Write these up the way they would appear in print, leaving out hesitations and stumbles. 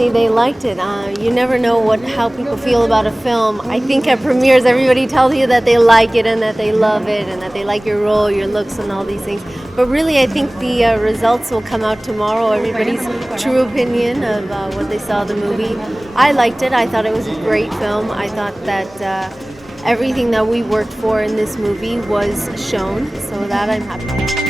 Absolutely, they liked it. You never know how people feel about a film. I think at premieres, everybody tells you that they like it and that they love it and that they like your role, your looks, and all these things. But really, I think the results will come out tomorrow. Everybody's true opinion of what they saw of the movie. I liked it. I thought it was a great film. I thought that everything that we worked for in this movie was shown. So that I'm happy with.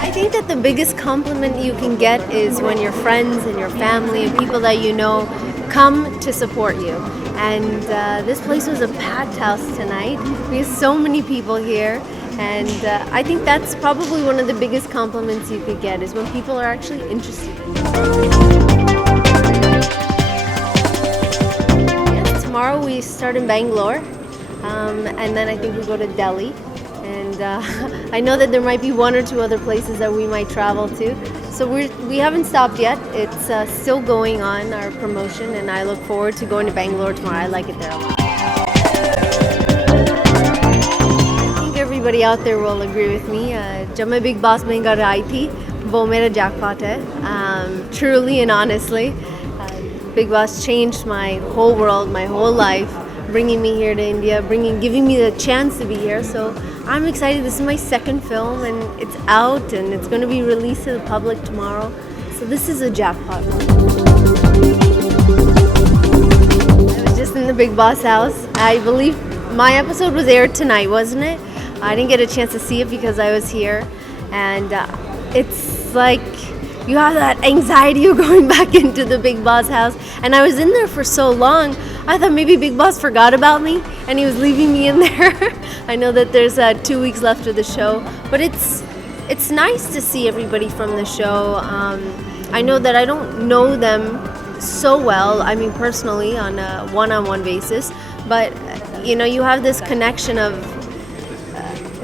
I think that the biggest compliment you can get is when your friends and your family and people that you know come to support you. And this place was a packed house tonight. We have so many people here. And I think that's probably one of the biggest compliments you could get is when people are actually interested in you. Yes, tomorrow we start in Bangalore. And then I think we go to Delhi. And I know that there might be one or two other places that we might travel to. So we haven't stopped yet. It's still going on, our promotion, and I look forward to going to Bangalore tomorrow. I like it there a lot. I think everybody out there will agree with me. जब मैं Bigg Boss में घर आई थी, वो मेरा jackpot है. Truly and honestly, Bigg Boss changed my whole world, my whole life, bringing me here to India, giving me the chance to be here. So I'm excited. This is my second film and it's out and it's going to be released to the public tomorrow. So this is a jackpot. I was just in the Bigg Boss house. I believe my episode was aired tonight, wasn't it? I didn't get a chance to see it because I was here. And it's like you have that anxiety of going back into the Bigg Boss house. And I was in there for so long, I thought maybe Bigg Boss forgot about me and he was leaving me in there. I know that there's 2 weeks left of the show, but it's nice to see everybody from the show. I know that I don't know them so well, I mean personally on a one-on-one basis, but you have this connection of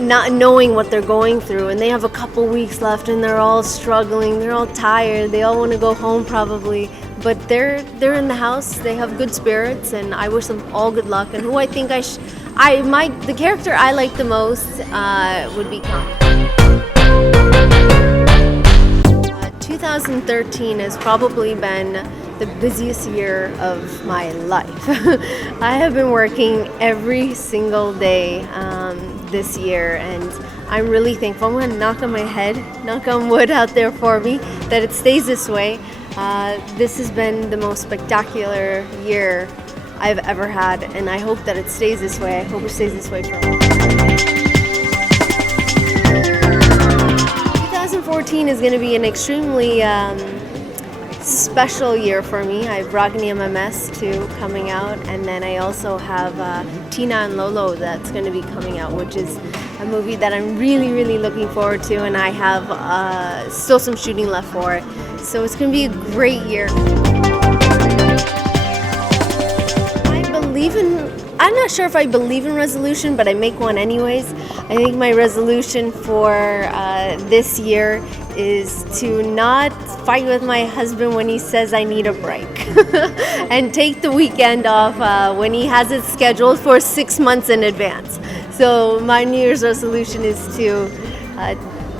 not knowing what they're going through, and they have a couple weeks left and they're all struggling, they're all tired, they all want to go home probably, but they're in the house, they have good spirits, and I wish them all good luck. And who I think the character I like the most would be Kang. 2013 has probably been the busiest year of my life. I have been working every single day this year, and I'm really thankful. I'm going to knock on my head, knock on wood out there for me, that it stays this way. This has been the most spectacular year I've ever had, and I hope that it stays this way. I hope it stays this way for a while. 2014 is going to be an extremely special year for me. I have Ragini MMS 2 coming out, and then I also have Tina and Lolo that's going to be coming out, which is a movie that I'm really, really looking forward to, and I have still some shooting left for it. So it's going to be a great year. I'm not sure if I believe in resolution, but I make one anyways. I think my resolution for this year is to not fight with my husband when he says I need a break and take the weekend off when he has it scheduled for 6 months in advance. So my New Year's resolution is to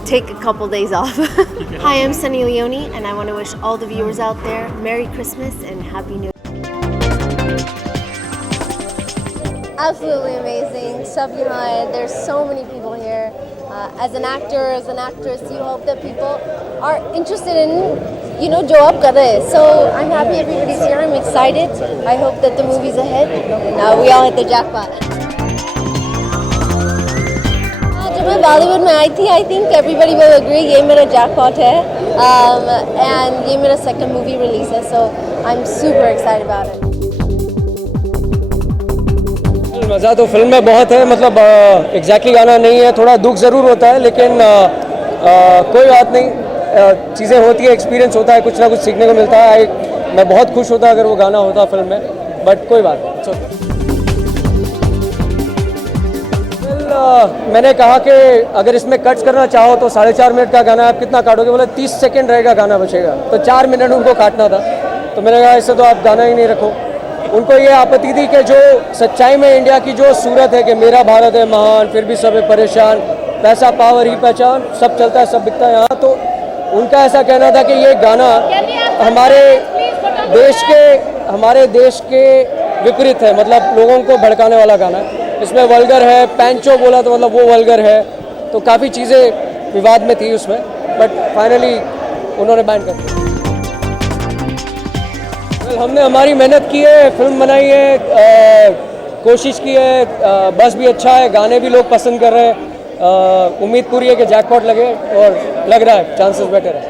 take a couple days off. Hi, I'm Sunny Leone, and I want to wish all the viewers out there Merry Christmas and Happy New Year. Absolutely amazing. There's so many people here. As an actor, as an actress, you hope that people are interested in, jo aap kar rahe. So I'm happy everybody's here. I'm excited. I hope that the movie's a hit. We all hit the jackpot. जब मैं बॉलीवुड में आई थी, I think everybody will agree ये मेरा jackpot है. And ये मेरा second movie release है. So I'm super excited about it. मज़ा तो फिल्म में बहुत है, मतलब एग्जैक्टली गाना नहीं है, थोड़ा दुख ज़रूर होता है, लेकिन कोई बात नहीं, चीज़ें होती है, एक्सपीरियंस होता है, कुछ ना कुछ सीखने को मिलता है. मैं बहुत खुश होता अगर वो गाना होता फिल्म में, बट कोई बात नहीं. मैंने कहा कि अगर इसमें कट्स करना चाहो तो 4.5 मिनट का गाना आप कितना काटोगे, बोले 30 सेकेंड रहेगा गाना बचेगा, तो 4 मिनट उनको काटना था. तो मैंने कहा इससे तो आप गाना ही नहीं रखो. उनको ये आपत्ति थी कि जो सच्चाई में इंडिया की जो सूरत है कि मेरा भारत है महान, फिर भी सब है परेशान, पैसा पावर ही पहचान, सब चलता है सब बिकता है यहाँ. तो उनका ऐसा कहना था कि ये गाना हमारे देश के विपरीत है, मतलब लोगों को भड़काने वाला गाना है। इसमें वल्गर है, पैंचो बोला तो मतलब वो वल्गर है, तो काफ़ी चीज़ें विवाद में थी उसमें, बट फाइनली उन्होंने बैन कर दिया। हमने हमारी मेहनत की है, फिल्म बनाई है, कोशिश की है, बस भी अच्छा है, गाने भी लोग पसंद कर रहे हैं, उम्मीद पूरी है कि जैकपॉट लगे और लग रहा है, चांसेस बेटर है।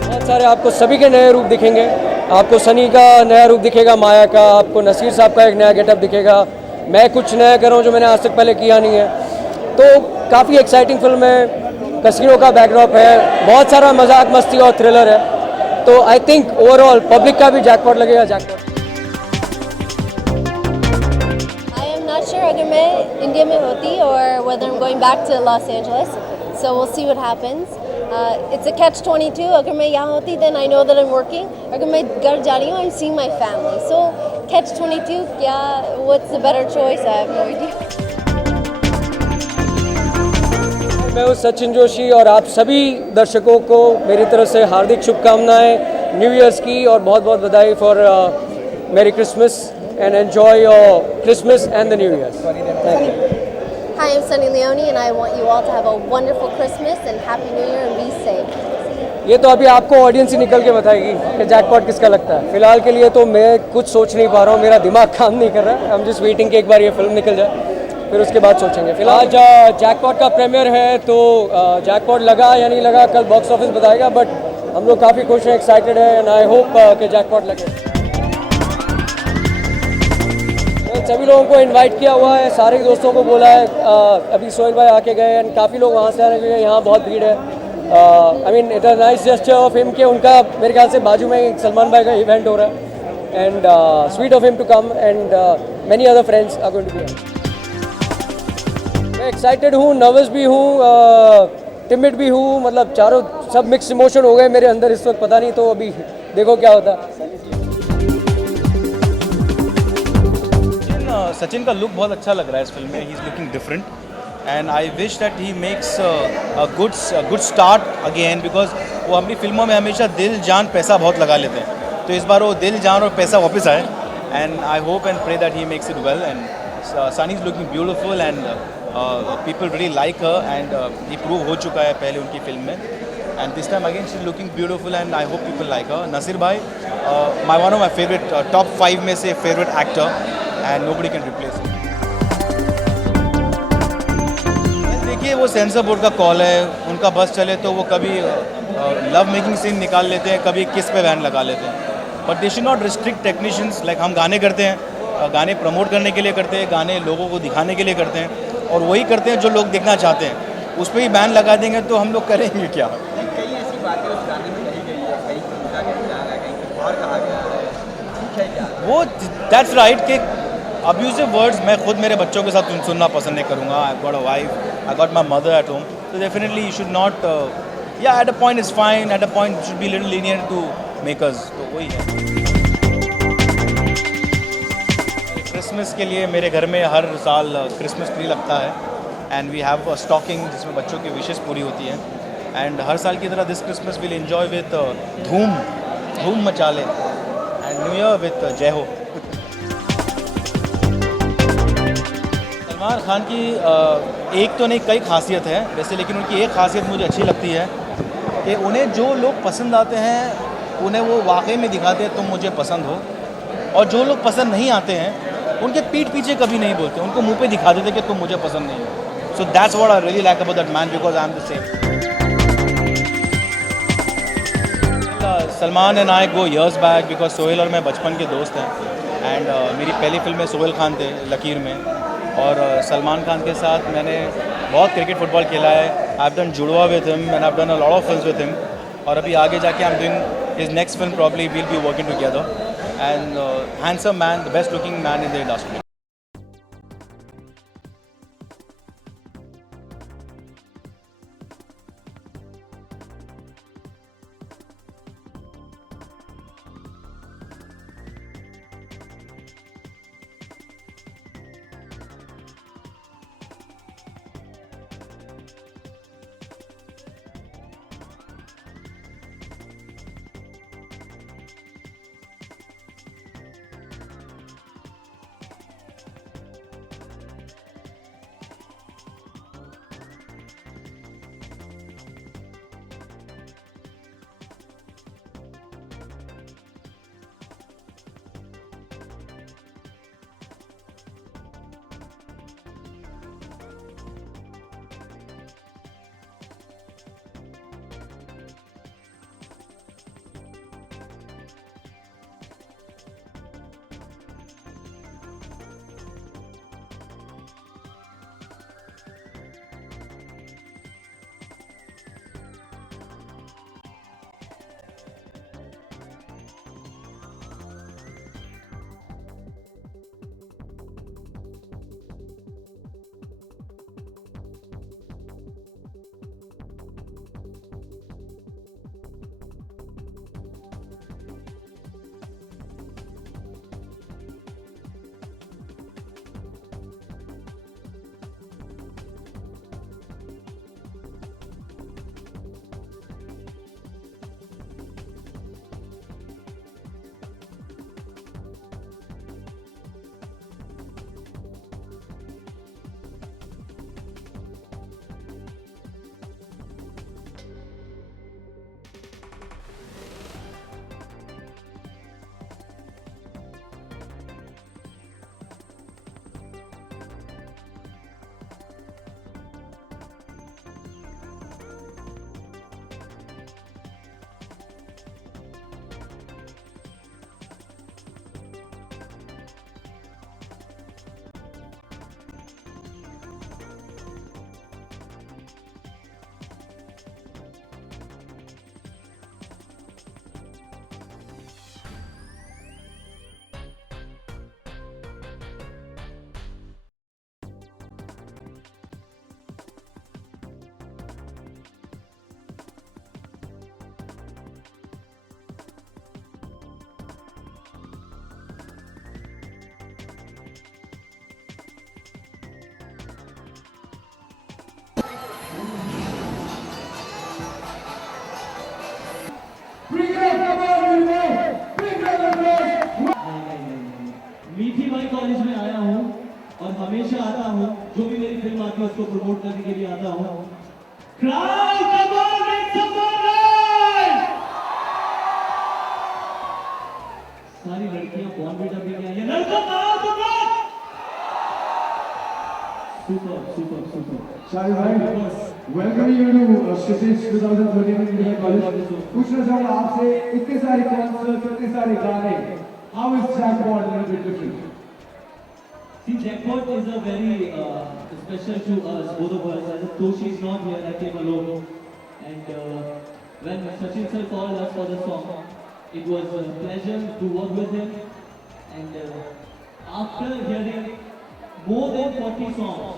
बहुत सारे आपको सभी के नए रूप दिखेंगे, आपको सनी का नया रूप दिखेगा, माया का, आपको नसीर साहब का एक नया गेटअप दिखेगा, मैं कुछ नया कर रहा हूँ जो मैंने आज तक पहले किया नहीं है, तो काफ़ी एक्साइटिंग फिल्म है, कसीनो का बैकड्रॉप है, बहुत सारा मजाक मस्ती और थ्रिलर है, तो आई थिंक ओवरऑल पब्लिक का भी जैकपॉट लगेगा। Jackpot I am not sure अगर मैं इंडिया में होती or whether I'm going back to Los Angeles. So we'll see what happens. It's a catch-22. अगर मैं यहाँ होती then I know that I'm working. अगर मैं घर जा रही हूँ I'm seeing my family. So catch-22 क्या what's the better choice? I have no idea. मैं हूँ सचिन जोशी और आप सभी दर्शकों को मेरी तरफ से हार्दिक शुभकामनाएं न्यू ईयर्स की और बहुत बहुत बधाई फॉर मेरी Christmas and enjoy your Christmas and the new years. Hi, I'm Sunny Leone and I want you all to have a wonderful Christmas and Happy New Year and be safe. ये तो अभी आपको ऑडियंस ही निकल के बताएगी कि जैकपॉट किसका लगता है। फिलहाल के लिए तो मैं कुछ सोच नहीं पा रहा हूँ, मेरा दिमाग काम नहीं कर रहा है। हम जिस वेटिंग कि एक बार ये फिल्म निकल जाए, फिर उसके बाद सोचेंगे। फिलहाल आज जैकपॉट का प्रीमियर है, तो जैकपॉट लगा या नहीं लगा कल बॉक्स ऑफिस बताएगा, बट हम लोग काफ़ी खुश हैं, एक्साइटेड है एंड आई होप कि जैकपॉट लगे। सभी लोगों को इनवाइट किया हुआ है, सारे दोस्तों को बोला है, अभी सोहेल भाई आके गए एंड काफ़ी लोग वहाँ से आने लगे, यहाँ बहुत भीड़ है। I mean it is nice gesture of him कि उनका मेरे ख्याल से बाजू में एक सलमान भाई का इवेंट हो रहा है and sweet of him to come and many other friends are going to be. मैं एक्साइटेड हूँ, नर्वस भी हूँ, टिमिड भी हूँ, मतलब चारों सब मिक्स इमोशन हो गए मेरे अंदर इस वक्त, पता नहीं, तो अभी देखो क्या होता है। सचिन का लुक बहुत अच्छा लग रहा है इस फिल्म में, he is looking different and I wish that he makes a good start again, because वो अपनी फिल्मों में हमेशा दिल जान पैसा बहुत लगा लेते हैं, तो इस बार वो दिल जान और पैसा वापस आए and I hope and pray that he makes it well and Sunny is looking beautiful and people really like her and ये प्रूव हो चुका है पहले उनकी फिल्म में and this time again she is looking beautiful and I hope people like her. Naseer भाई my one of my favourite top 5 में से favourite actor and nobody can replace. देखिए वो सेंसर बोर्ड का कॉल है, उनका बस चले तो वो कभी लव मेकिंग सीन निकाल लेते हैं, कभी किस पे बैन लगा लेते हैं, but they should not restrict technicians. Like हम गाने करते हैं, गाने प्रमोट करने के लिए करते हैं, गाने लोगों को दिखाने के लिए करते हैं और वही करते हैं जो लोग देखना चाहते हैं, उस पर ही बैन लगा देंगे तो हम लोग करेंगे क्या। कई ऐसी बातें उस गाने में कही गई है, कहीं पूजा के जा रहा है, कहीं कुछ और कहा गया है, ठीक है क्या? वो दैट्स राइट कि अब्यूजिव वर्ड्स मैं खुद मेरे बच्चों के साथ सुनना पसंद नहीं करूँगा। I got a wife, I got my mother at home, तो डेफिनेटली यू शुड नॉट, या at a point is fine, at a point should be little lenient to makers, तो वही है। क्रिसमस के लिए मेरे घर में हर साल क्रिसमस ट्री लगता है एंड वी हैव स्टॉकिंग जिसमें बच्चों की विशेष पूरी होती है एंड हर साल की तरह this Christmas will enjoy with धूम मचा ले एंड न्यू ईयर विद जय हो। सलमान खान की एक तो नहीं कई खासियत है वैसे, लेकिन उनकी एक खासियत मुझे अच्छी लगती है कि उन्हें जो लोग पसंद आते हैं उन्हें वो वाकई में दिखाते हैं तुम मुझे पसंद हो, और जो लोग पसंद नहीं आते हैं उनके पीठ पीछे कभी नहीं बोलते, उनको मुंह पे दिखा देते कि तुम मुझे पसंद नहीं हो। So that's what I really like about that man, because I am the same. Salman and I go years back because Sohail और मैं बचपन के दोस्त हैं एंड मेरी पहली फिल्म में सोहेल खान थे लकीर में, और सलमान खान के साथ मैंने बहुत क्रिकेट फुटबॉल खेला है। आई हैव डन जुड़वा with him and I have done a lot of films with him, और अभी आगे जाके I am doing his next film, probably will be working together and handsome man, the best looking man in the industry. हमेशा आता हूँ, जो भी मेरी फिल्म आती है उसको प्रमोट करने के लिए आता हूँ। Crowd, come on, make some noise! सारी लड़कियां बॉर्नविटा पी के आई हैं, लड़कों आओ तुम लोग! सुपर। शाहिद भाई, welcome you to Kshitij 2013 India college. पूछना चाहूँगा आपसे, इतने सारे कॉन्सर्ट्स, इतने सारे गाने, how is Jackpot a little bit different? See, Jackpot is a very special to us, both of us. As though she's not here, I came alone. And when Sachin sir called us for the song, it was a pleasure to work with him. And after hearing more than 40 songs,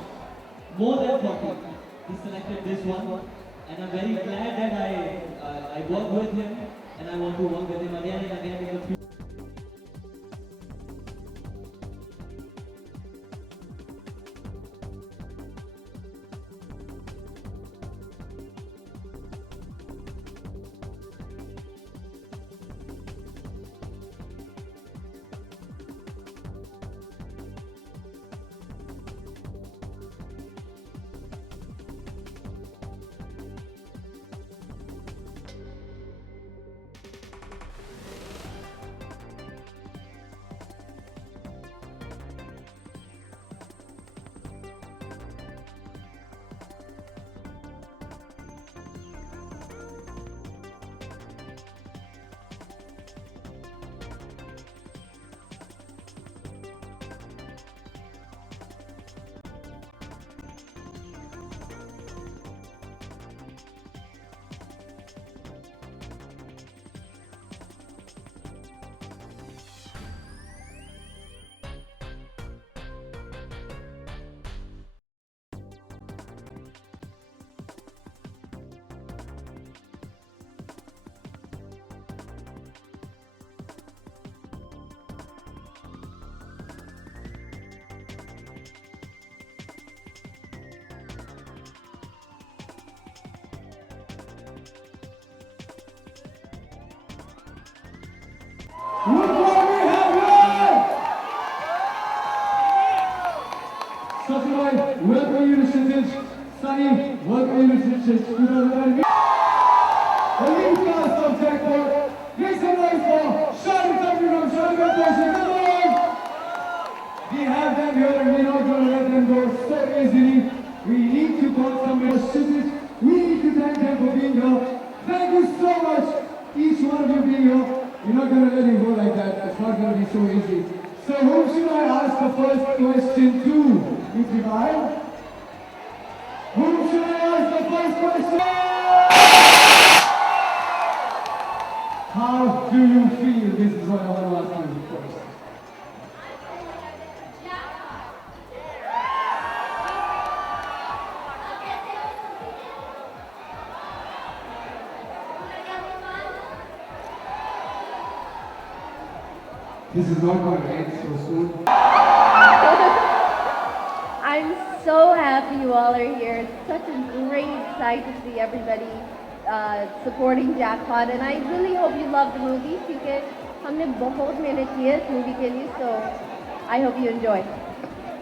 he selected this one. And I'm very glad that I worked with him, and I want to work with him again and again in the future. Look what we have here! Sachin bhai, welcome you to Kshitij. Sunny, welcome you to Kshitij 2013. The lead cast of Jackpot. Make some noise for Shahid Kapoor, Shahid Kapoor, come on! We have them here and we're not going to let them go so easily. We need to call somebody for Kshitij. We need to thank them for being here. Thank you so much, each one of you being here. You're not going to let him go like that. It's not going to be so easy. So whom should I ask the first question to? Utribai? Whom should I ask the first question? How do you feel? This is what I want to ask you first. This is not going to end so soon. I'm so happy you all are here. It's such a great sight to see everybody supporting Jackpot, and I really hope you love the movie because हमने बहुत मेहनत की है इस movie के लिए, so I hope you enjoy.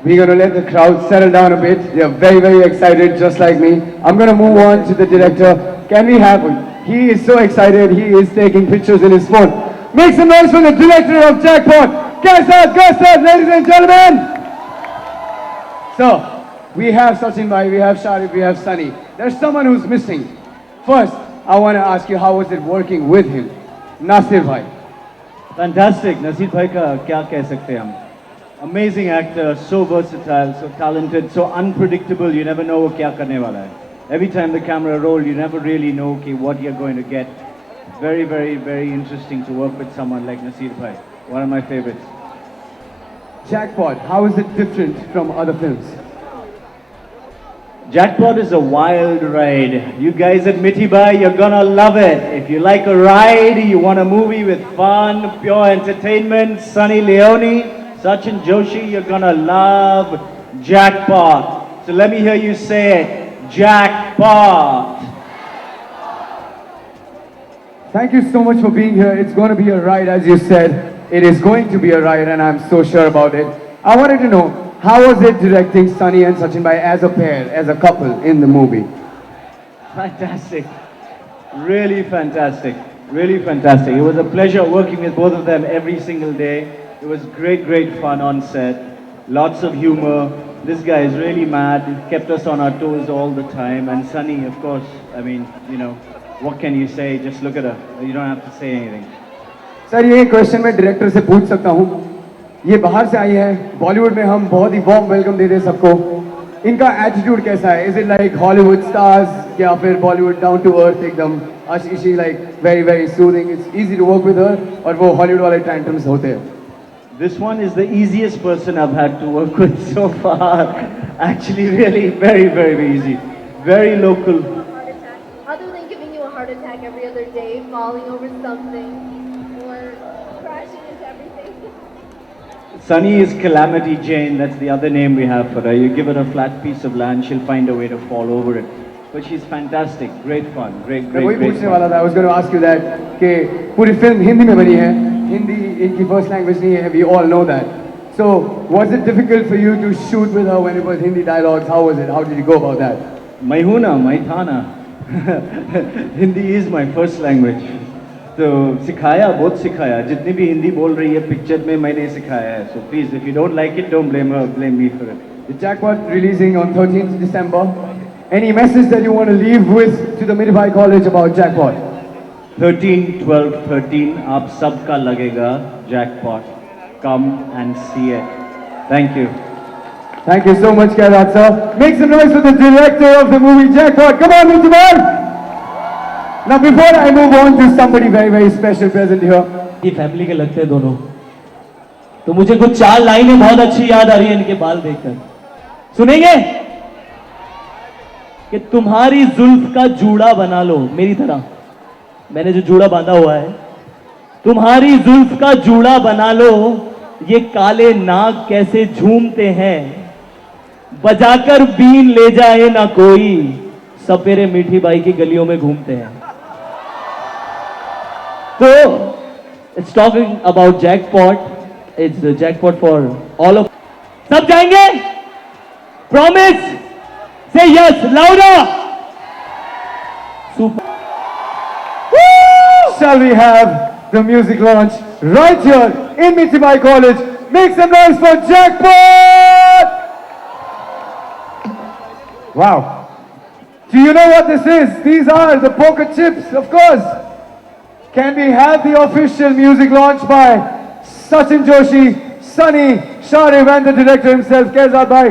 We're going to let the crowd settle down a bit. They're very, very excited, just like me. I'm going to move on to the director. Can we have him? He is so excited. He is taking pictures in his phone. Make some noise for the director of Jackpot, Kaustubh, ladies and gentlemen. So, we have Sachin bhai, we have Sharif, we have Sunny. There's someone who's missing. First, I want to ask you, how was it working with him? Nasir bhai. Fantastic. Nasir bhai ka kya keh sakte hain hum. Amazing actor, so versatile, so talented, so unpredictable. You never know wo kya karne wala hai. Every time the camera rolls, you never really know what you're going to get. Very, very, very interesting to work with someone like Nasir bhai. One of my favorites. Jackpot, how is it different from other films? Jackpot is a wild ride. You guys at Mithibai, you're gonna love it. If you like a ride, you want a movie with fun, pure entertainment, Sunny Leone, Sachin Joshi, you're gonna love Jackpot. So let me hear you say it, Jackpot. Thank you so much for being here. It's going to be a ride, as you said. It is going to be a ride, and I'm so sure about it. I wanted to know, How was it directing Sunny and Sachin Bhai as a pair, as a couple in the movie? Fantastic. Really fantastic. Really fantastic. It was a pleasure working with both of them every single day. It was great, great fun on set. Lots of humor. This guy is really mad. He kept us on our toes all the time. And Sunny, of course, I mean, you know, what can you say? Just look at her. You don't have to say anything. Sir ये क्वेश्चन मैं डायरेक्टर से पूछ सकता हूँ, ये बाहर से आई है, बॉलीवुड में हम बहुत ही वार्म वेलकम देते हैं सबको, इनका एटीट्यूड कैसा है? Is it like Hollywood stars या फिर बॉलीवुड डाउन टू अर्थ एकदम? Is she like very very soothing, it's easy to work with her, और वो हॉलीवुड वाले टैंट्रम्स होते हैं? This one is the easiest person I've had to work with so far. Actually, really very, very easy. Very local. Other than giving you a heart attack every other day, falling over something, or crashing into everything. Sunny is Calamity Jane. That's the other name we have for her. You give her a flat piece of land, she'll find a way to fall over it. But she's fantastic. Great fun. Great, great, वही great पूछने fun. वाला था. I was going to ask you that कि पूरी फिल्म हिंदी में बनी है, हिंदी इनकी फर्स्ट लैंग्वेज नहीं है, we all know that. So was it difficult for you to shoot with her when it was Hindi dialogues? How was it? How did you go about that? Maihuna, Maithana. Hindi is my first language. तो सिखाया, बहुत सिखाया. जितनी भी हिंदी बोल रही है पिक्चर में मैंने सिखाया है. So please, if you don't like it, don't blame her, blame me for it. The Jackpot releasing on 13th December. Any message that you want to leave with to the Mirabai College about Jackpot? 13, 12, 13, आप सबका लगेगा Jackpot. Come and see it. Thank you. Thank you so much, Kairat sir. Make some noise for the director of the movie Jackpot. Come on, Mirabai! Now before I move on to somebody very very special present here. ये फैमिली के लगते हैं दोनों, तो मुझे कुछ 4 लाइनें बहुत अच्छी याद आ रही है इनके बाल देखकर. सुनेंगे? कि तुम्हारी जुल्फ का जूड़ा बना लो मेरी तरह. मैंने जो जूड़ा बांधा हुआ है, तुम्हारी जुल्फ का जूड़ा बना लो, ये काले नाग कैसे झूमते हैं, बजाकर बीन ले जाए ना कोई, सपेरे मीठी बाई की गलियों में घूमते हैं. तो it's talking about jackpot. It's jackpot for all of. सब जाएंगे? प्रॉमिस? से yes, louder. Super. Shall we have the music launch right here in Mirabai College? Make some noise for Jackpot! Wow. Do you know what this is? These are the poker chips, of course. Can we have the official music launch by Sachin Joshi, Sunny, Sharif and the director himself, Kairat Bhai?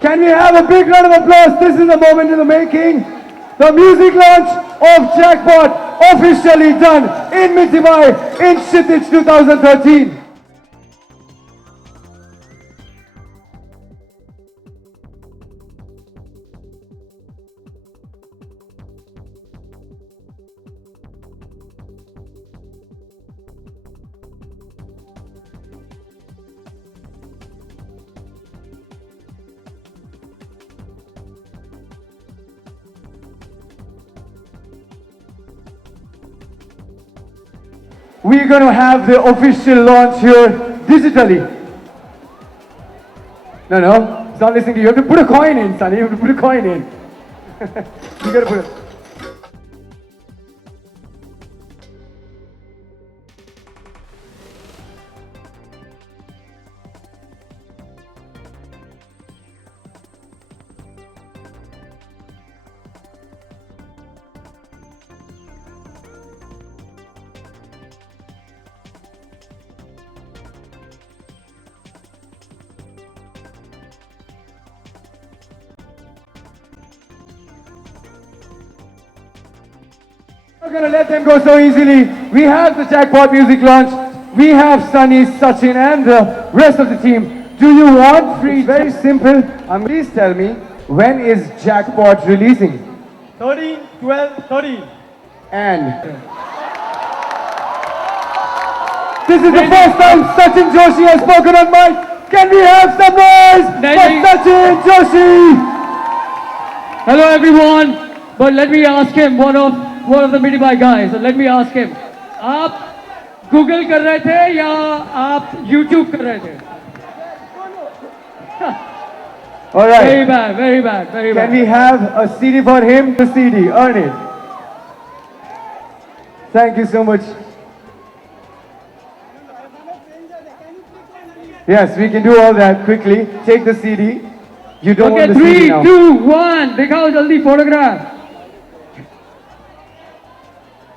Can we have a big round of applause? This is a moment in the making. The music launch of Jackpot officially done in Mirabai in Kshitij 2013. We're going to have the official launch here digitally. No, it's not listening to you. You have to put a coin in, Sonny. You have to put a coin in. You got to put it. We're not going to let them go so easily. We have the Jackpot music launch. We have Sunny, Sachin and the rest of the team. Do you want free? Very simple. Please tell me, when is Jackpot releasing? 13, 12, 13. And this is the first time Sachin Joshi has spoken on mic. Can we have some noise for Sachin Joshi? Hello everyone, but let me ask him, one of the Mirabai guys, let me ask him, आप गूगल कर रहे थे या आप यूट्यूब कर रहे थे? All right. Very bad, very bad, very bad. Can we have a CD for him? The CD, earn it. Thank you so much. Yes, we can do all that quickly. Take the CD. You don't Okay, want the 3, CD now. 2, 1. दिखाओ जल्दी photograph.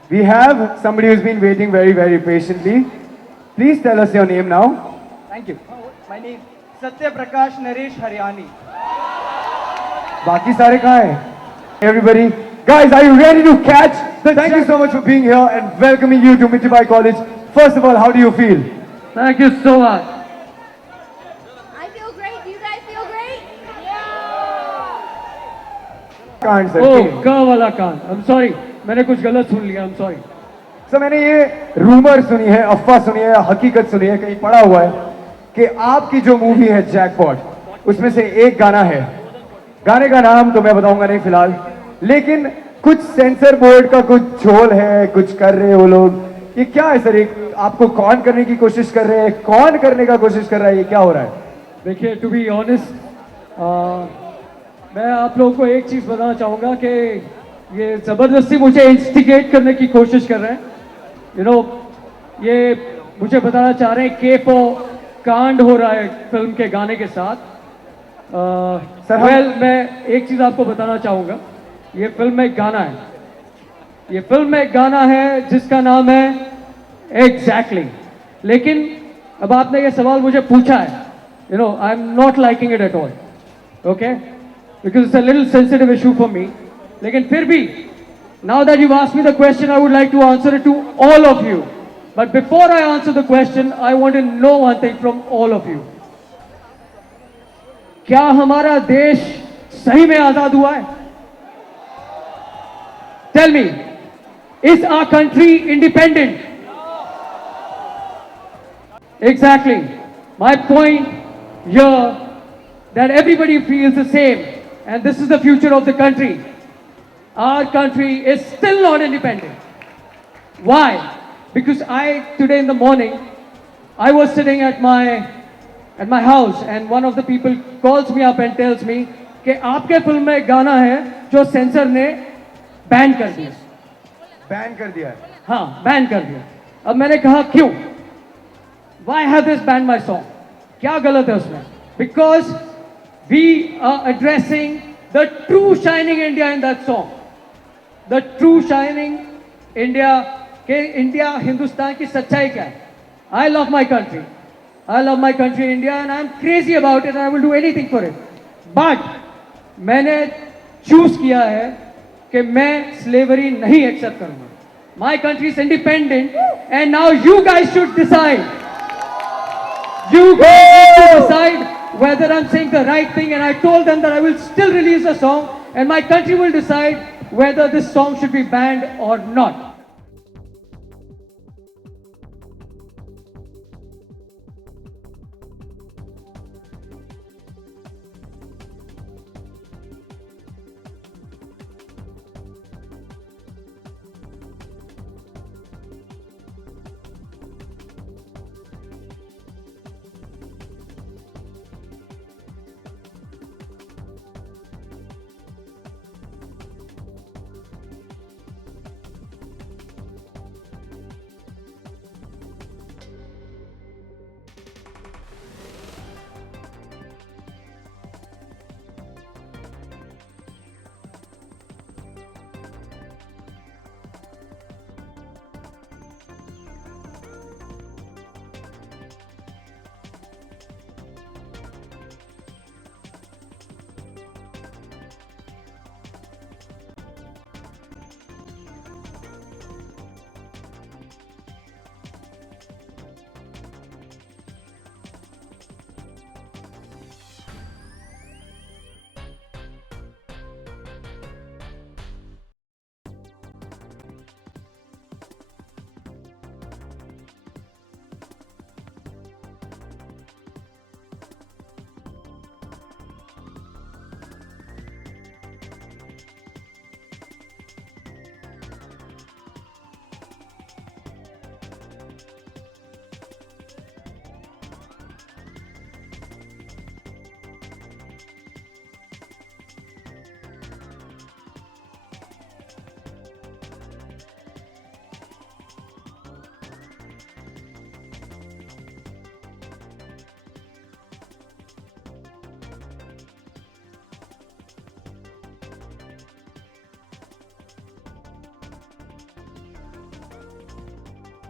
We have somebody who's been waiting very, very patiently. Please tell us your name now. Thank you. My name Satya Prakash Naresh Haryani. बाकी सारे कहाँ हैं? Everybody, guys, are you ready to catch? Thank you so much for being here and welcoming you to Mitibai College. First of all, how do you feel? Thank you so much. I feel great. You guys feel great? Can't sir. Oh, का वाला कान. I'm sorry. मैंने कुछ गलत सुन लिया. I'm sorry. Sir मैंने ये रूमर सुनी है, अफवाह सुनी है, हकीकत सुनी है, कहीं पढ़ा हुआ है कि आपकी जो मूवी है जैकपॉट, उसमें से एक गाना है. गाने का नाम तो मैं बताऊंगा नहीं फिलहाल, लेकिन कुछ सेंसर बोर्ड का कुछ झोल है, कुछ कर रहे हो लोग. ये क्या है सर? एक आपको कौन करने की कोशिश कर रहे हैं? कौन करने का कोशिश कर रहा है? ये क्या हो रहा है? देखिए, टू बी ऑनेस्ट, मैं आप लोगों को एक चीज़ बताना चाहूँगा कि ये ज़बरदस्ती मुझे इंस्टिगेट करने की कोशिश कर रहे हैं. यू नो, ये मुझे बताना चाह रहे हैं कि कांड हो रहा है फिल्म के गाने के साथ. वेल, मैं एक चीज़ आपको बताना चाहूँगा. ये फिल्म में एक गाना है. ये फिल्म में एक गाना है जिसका नाम है एग्जैक्टली. लेकिन अब आपने ये सवाल मुझे पूछा है, you know, I am not liking it at all. Okay, because it's a little sensitive issue for me. लेकिन फिर भी, now that you've asked me the question, I would like to answer it to all of you. But before I answer the question, I want to know one thing from all of you. क्या हमारा देश सही में आजाद हुआ है? Tell me, is our country independent? Exactly. My point here, that everybody feels the same, and this is the future of the country. Our country is still not independent. Why? Because today in the morning, I was sitting at my house and one of the people calls me up and tells me कि आपके फिल्म में एक गाना है जो सेंसर ने बैन कर दिया. बैन कर दिया है. हाँ, बैन कर दिया. अब मैंने कहा क्यों? Why have this banned my song? क्या गलत है उसमें? Because we are addressing the true shining India in that song. The true shining India, के इंडिया, हिंदुस्तान की सच्चाई क्या है? I love my country. I love my country, India, and I'm crazy about it and I will do anything for it. But मैंने चूज किया है कि मैं स्लेवरी नहीं एक्सेप्ट करूंगा. My country is independent and now you guys should decide. You guys need to decide whether I'm saying the right thing, and I told them that I will still release the song and my country will decide whether this song should be banned or not.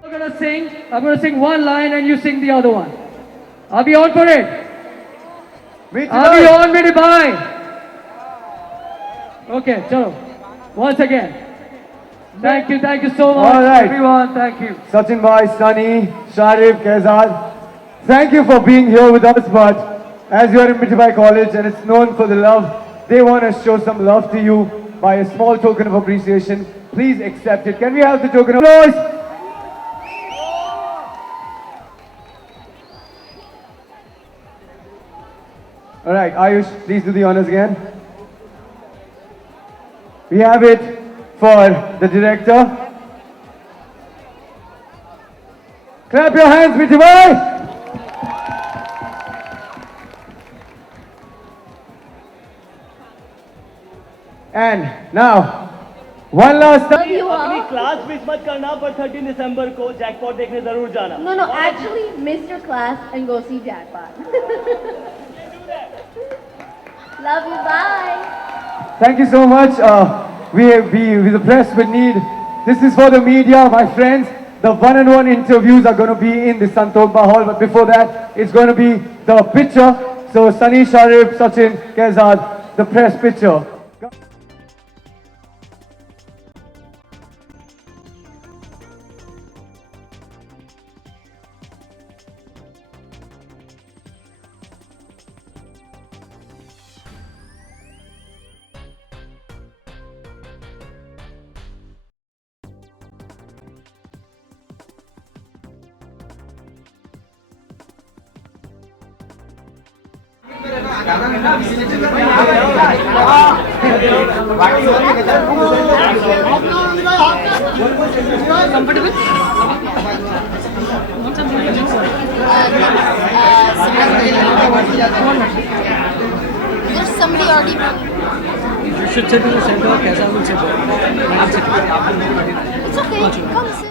I'm gonna sing. I'm gonna sing one line and you sing the other one. Are we on for it? Are we on, मेरे भाई? Okay, चलो. Once again. Thank you so much, All right. everyone. Thank you. Sachin Bhai, Sunny, Sharif, Kehzad, thank you for being here with us. But as you are in Mithai College and it's known for the love, they want to show some love to you by a small token of appreciation. Please accept it. Can we have the token of applause? All right, Ayush, please do the honors again. We have it for the director. Clap your hands, Mithai. And now, one last time. You all? Class miss मत करना, पर 13 दिसंबर को जैकपॉट देखने जरूर जाना. No, actually miss your class and go see Jackpot. Love you, bye. Thank you so much. We, the press, would need. This is for the media, my friends. The one-on-one interviews are going to be in the Santokba Hall, but before that, it's going to be the picture. So, Sunny, Sharif, Sachin, Kehzad, the press picture. There's somebody already. You should sit in the center. कैसा will sit there? It's okay. Come sit.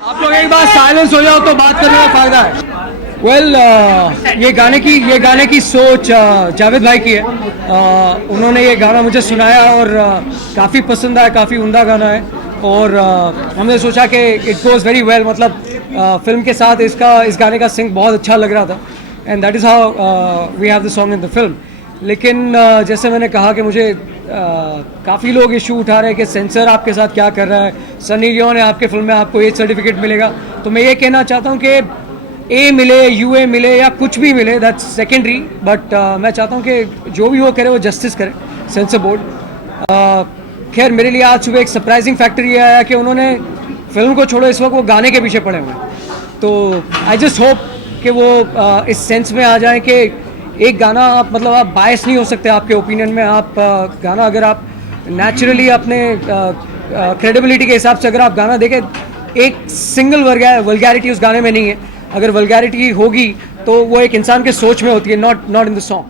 आप लोग एक बार साइलेंस हो जाओ तो बात करने में फायदा है. वेल ये गाने की सोच जावेद भाई की है. उन्होंने ये गाना मुझे सुनाया और काफ़ी पसंद आया, काफ़ी उम्दा गाना है और हमने सोचा कि इट गोज़ वेरी वेल. मतलब फिल्म के साथ इस गाने का सिंग बहुत अच्छा लग रहा था and that is how we have the song in the film. लेकिन जैसे मैंने कहा कि मुझे काफ़ी लोग इशू उठा रहे हैं कि सेंसर आपके साथ क्या कर रहा है, सनी लियोन है आपके फिल्म में, आपको एज सर्टिफिकेट मिलेगा. तो मैं ये कहना चाहता हूँ कि ए मिले, यूए मिले या कुछ भी मिले, दैट्स सेकेंडरी. बट मैं चाहता हूँ कि जो भी वो करे वो जस्टिस करे सेंसर बोर्ड. खैर मेरे लिए आज सुबह एक सरप्राइजिंग फैक्टर ये आया कि उन्होंने फिल्म को छोड़ो, इस वक्त वो गाने के पीछे पड़े हुए हैं. तो आई जस्ट होप कि वो इस सेंस में आ जाए कि एक गाना आप मतलब आप बायस नहीं हो सकते आपके ओपिनियन में. आप गाना अगर आप नेचुरली अपने क्रेडिबिलिटी के हिसाब से अगर आप गाना देखें, एक सिंगल वल्गैरिटी उस गाने में नहीं है. अगर वल्गैरिटी होगी तो वो एक इंसान के सोच में होती है, not in the song.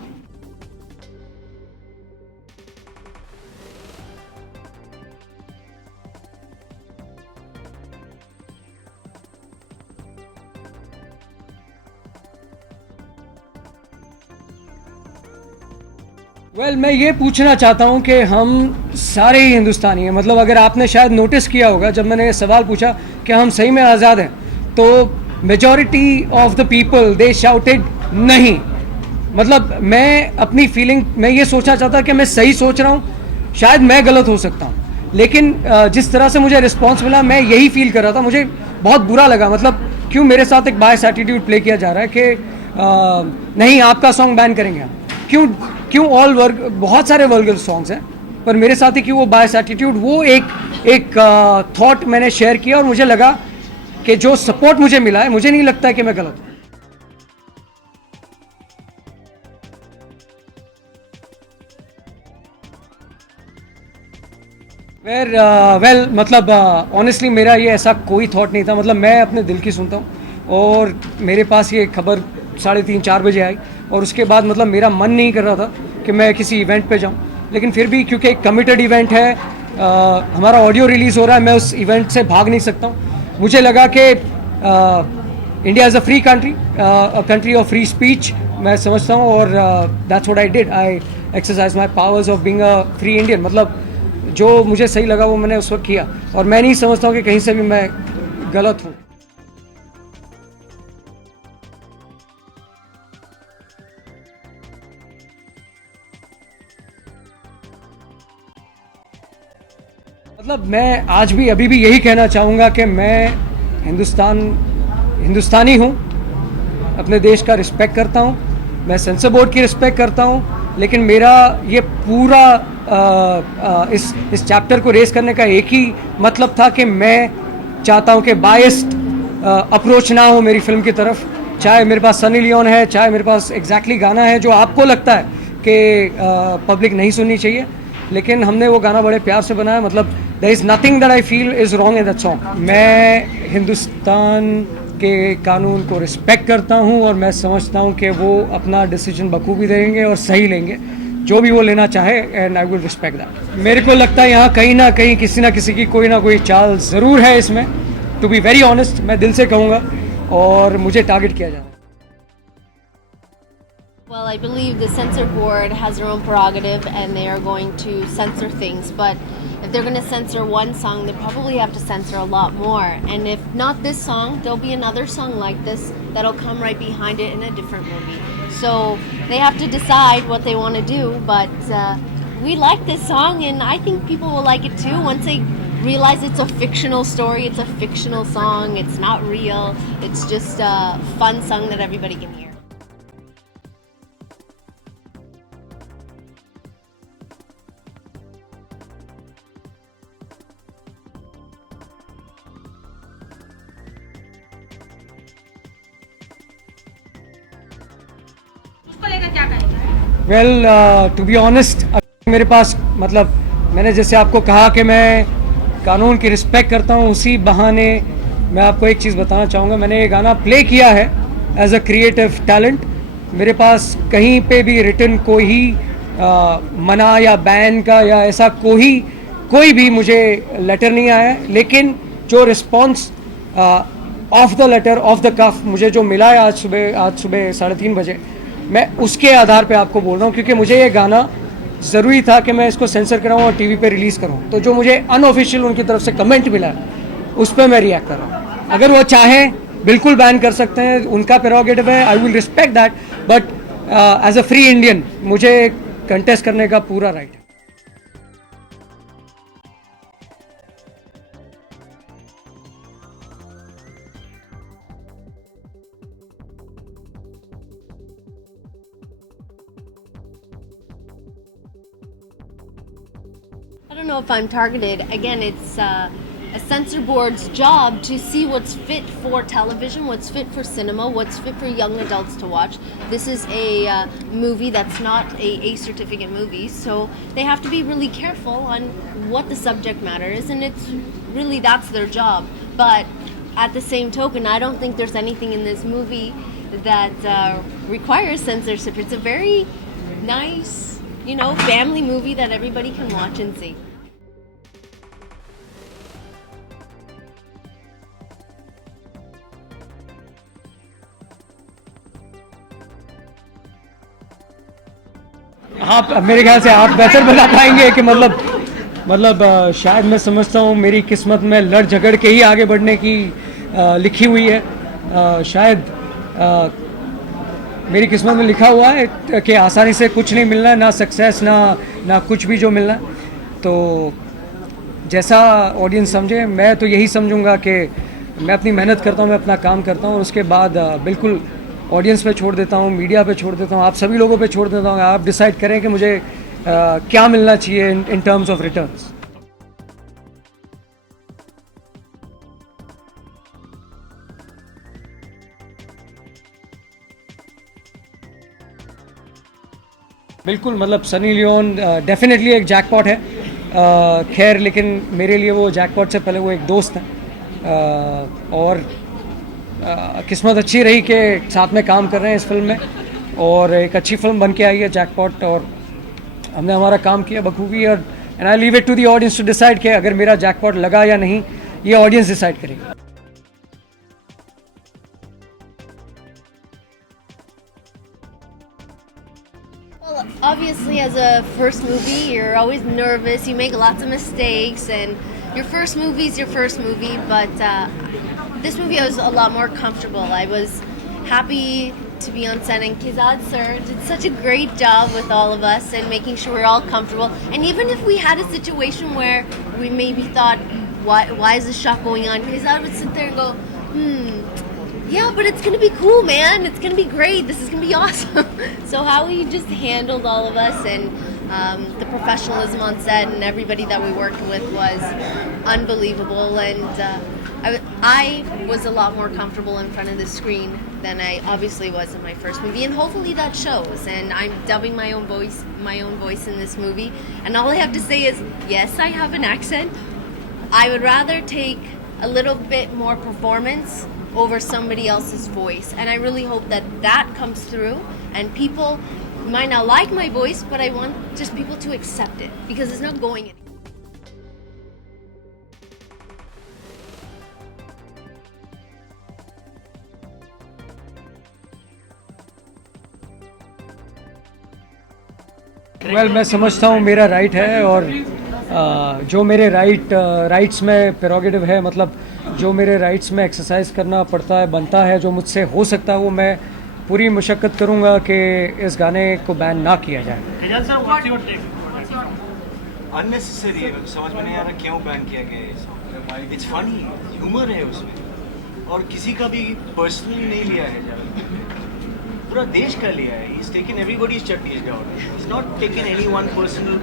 Well मैं ये पूछना चाहता हूँ कि हम सारे ही हिंदुस्तानी हैं. मतलब अगर आपने शायद नोटिस किया होगा जब मैंने ये सवाल पूछा कि हम सही में आज़ाद हैं, तो majority of the people they shouted नहीं. मतलब मैं अपनी फीलिंग मैं ये सोचना चाहता कि मैं सही सोच रहा हूँ, शायद मैं गलत हो सकता हूँ, लेकिन जिस तरह से मुझे रिस्पॉन्स मिला मैं यही फील कर रहा था. मुझे बहुत बुरा लगा. मतलब क्यों मेरे साथ एक बायस एटीट्यूड प्ले किया जा रहा है कि नहीं आपका सॉन्ग बैन करेंगे हम. क्यों ऑल वर्ग बहुत सारे वर्गल सॉन्ग्स हैं, पर मेरे साथ ही क्यों वो बायस एटीट्यूड. वो एक थॉट मैंने शेयर किया और मुझे लगा कि जो सपोर्ट मुझे मिला है, मुझे नहीं लगता है कि मैं गलत हूँ. वेल मतलब ऑनेस्टली मेरा ये ऐसा कोई थॉट नहीं था. मतलब मैं अपने दिल की सुनता हूँ और मेरे पास ये खबर 3:30-4 बजे आई और उसके बाद मतलब मेरा मन नहीं कर रहा था कि मैं किसी इवेंट पे जाऊं. लेकिन फिर भी क्योंकि एक कमिटेड इवेंट है, हमारा ऑडियो रिलीज़ हो रहा है, मैं उस इवेंट से भाग नहीं सकता हूं. मुझे लगा कि India is a free country, a country of free speech मैं समझता हूँ, और that's what I did, I एक्सरसाइज my powers of being a free Indian. मतलब जो मुझे सही लगा वो मैंने उस वक्त किया, और मैं नहीं समझता हूँ कि कहीं से भी मैं गलत हूँ। मतलब मैं आज भी अभी भी यही कहना चाहूँगा कि मैं हिंदुस्तानी हूँ, अपने देश का रिस्पेक्ट करता हूँ, मैं सेंसर बोर्ड की रिस्पेक्ट करता हूँ, लेकिन मेरा ये पूरा इस चैप्टर को रेस करने का एक ही मतलब था कि मैं चाहता हूँ कि बायस्ड अप्रोच ना हो मेरी फिल्म की तरफ। चाहे मेरे पास सनी लियोन है, चाहे मेरे पास एग्जैक्टली गाना है जो आपको लगता है कि पब्लिक नहीं सुननी चाहिए, लेकिन हमने वो गाना बड़े प्यार से बनाया। मतलब there is nothing that I feel is wrong in that song. मैं हिंदुस्तान के कानून को रिस्पेक्ट करता हूँ, और मैं समझता हूँ कि वो अपना डिसीजन बखूबी देंगे और सही लेंगे जो भी वो लेना चाहे, and I will respect that. मेरे को लगता है यहाँ कहीं ना कहीं किसी ना किसी की कोई ना कोई चाल ज़रूर है इसमें, टू बी वेरी ऑनेस्ट, मैं दिल से कहूँगा, और मुझे टारगेट किया जा रहा है। Well, I believe the censor board has their own prerogative and they are going to censor things, but if they're going to censor one song, they probably have to censor a lot more. And if not this song, there'll be another song like this that'll come right behind it in a different movie. So they have to decide what they want to do, but we like this song and I think people will like it too once they realize it's a fictional story, it's a fictional song, it's not real, it's just a fun song that everybody can hear. Well to be honest, मेरे पास मतलब मैंने जैसे आपको कहा कि मैं कानून की रिस्पेक्ट करता हूँ, उसी बहाने मैं आपको एक चीज़ बताना चाहूँगा। मैंने ये गाना प्ले किया है एज अ क्रिएटिव टैलेंट। मेरे पास कहीं पे भी रिटन कोई मना या बैन का या ऐसा कोई भी मुझे लेटर नहीं आया है, लेकिन जो response of the letter of the कफ मुझे जो मिला है आज सुबह 3:30 बजे, मैं उसके आधार पे आपको बोल रहा हूँ, क्योंकि मुझे ये गाना ज़रूरी था कि मैं इसको सेंसर कराऊँ और टीवी पे रिलीज़ करूँ। तो जो मुझे अनऑफिशियल उनकी तरफ से कमेंट मिला है उस पर मैं रिएक्ट कर रहा हूँ। अगर वो चाहें बिल्कुल बैन कर सकते हैं, उनका प्रेरोगेटिव है, I will respect that, but as a free Indian मुझे कंटेस्ट करने का पूरा राइट है। I don't know if I'm targeted. Again, it's a censor board's job to see what's fit for television, what's fit for cinema, what's fit for young adults to watch. This is a movie that's not a A-certificate movie, so they have to be really careful on what the subject matter is, and it's really that's their job. But at the same token, I don't think there's anything in this movie that requires censorship. It's a very nice, family movie that everybody can watch and see. हाँ, मेरे ख्याल से आप बेहतर बता पाएंगे कि मतलब शायद मैं समझता हूँ मेरी किस्मत में लड़ झगड़ के ही आगे बढ़ने की लिखी हुई है। शायद मेरी किस्मत में लिखा हुआ है कि आसानी से कुछ नहीं मिलना है, ना सक्सेस ना कुछ भी जो मिलना है। तो जैसा ऑडियंस समझे, मैं तो यही समझूंगा कि मैं अपनी मेहनत करता हूँ, मैं अपना काम करता हूँ, और उसके बाद बिल्कुल ऑडियंस पे छोड़ देता हूँ, मीडिया पे छोड़ देता हूँ, आप सभी लोगों पे छोड़ देता हूँ। आप डिसाइड करें कि मुझे क्या मिलना चाहिए इन टर्म्स ऑफ रिटर्न्स। बिल्कुल, मतलब सनी लियोन डेफिनेटली एक जैकपॉट है। खैर, लेकिन मेरे लिए वो जैकपॉट से पहले वो एक दोस्त है, और किस्मत अच्छी रही कि साथ में काम कर रहे हैं इस फिल्म में, और एक अच्छी फिल्म बन के आई है जैकपॉट, और हमने हमारा काम किया बखूबी। और and I leave it to the audience to decide कि अगर मेरा जैकपॉट लगा या नहीं, ये ऑडियंस डिसाइड करेगी। you're always nervous, you make lots of mistakes, and your first movie is your first movie, but this movie I was a lot more comfortable. I was happy to be on set, and Kizad sir did such a great job with all of us and making sure we're all comfortable. And even if we had a situation where we maybe thought, why is this shot going on? Kizad would sit there and go, yeah, but it's gonna be cool, man. It's gonna be great. This is gonna be awesome. So how he just handled all of us and the professionalism on set and everybody that we worked with was unbelievable. And I was a lot more comfortable in front of the screen than I obviously was in my first movie, and hopefully that shows. And I'm dubbing my own voice in this movie. And all I have to say is, yes, I have an accent. I would rather take a little bit more performance over somebody else's voice, and I really hope that comes through, and people might not like my voice, but I want just people to accept it because it's not going anywhere. Well मैं समझता हूँ मेरा राइट है, और जो मेरे राइट्स में प्रेरोगेटिव है, मतलब जो मेरे राइट्स में एक्सरसाइज करना पड़ता है, बनता है, जो मुझसे हो सकता है, वो मैं पूरी मुशक्क़त करूँगा कि इस गाने को बैन ना किया जाए। अननेसेसरी है, समझ में नहीं आ रहा क्यों बैन किया गया है सॉन्ग। इट्स फनी, ह्यूमर है उसमें, और किसी का भी पर्सनली नहीं लिया है, पूरा देश का लिया है। He's taken everybody's chutneys down. He's not taken any one person's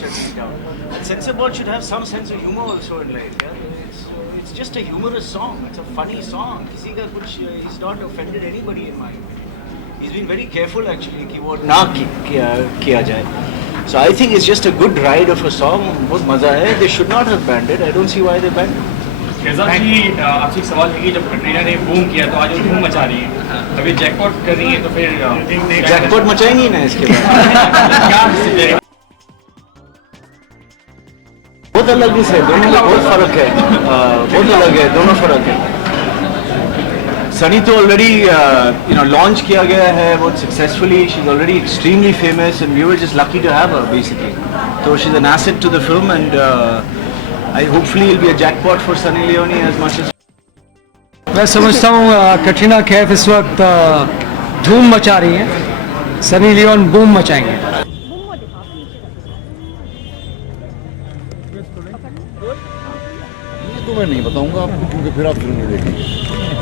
chutneys down. And censor board should have some sense of humor also in life. Yeah? It's just a humorous song. It's a funny song. किसी का कुछ, he's not offended anybody in my opinion. He's been very careful actually कि वो ना किया जाए. So I think it's just a good ride of a song. बहुत मजा है. They should not have banned it. I don't see why they banned it. केजाद जी, आपसे एक सवाल है कि जब कटरीना ने बूम किया तो आज वो धूम मचा रही है, अभी जैकपॉट कर रही है, तो फिर जैकपॉट मचाएंगी ना इसके बाद। बहुत अलग से, दोनों में बहुत फर्क है, बहुत अलग है, दोनों फर्क है। सनी तो ऑलरेडी लॉन्च किया गया है बहुत successfully, she is already extremely famous and we were just lucky to have her basically, तो she is an asset to the film and hopefully it'll be a jackpot for Sunny Leone as much as. मैं समझता हूँ कटरीना कैफ इस वक्त धूम मचा रही हैं, सनी लियोन बूम मचाएंगे। ये तो मैं नहीं बताऊंगा आपको, क्योंकि फिर आप फिल्म नहीं देखेंगे,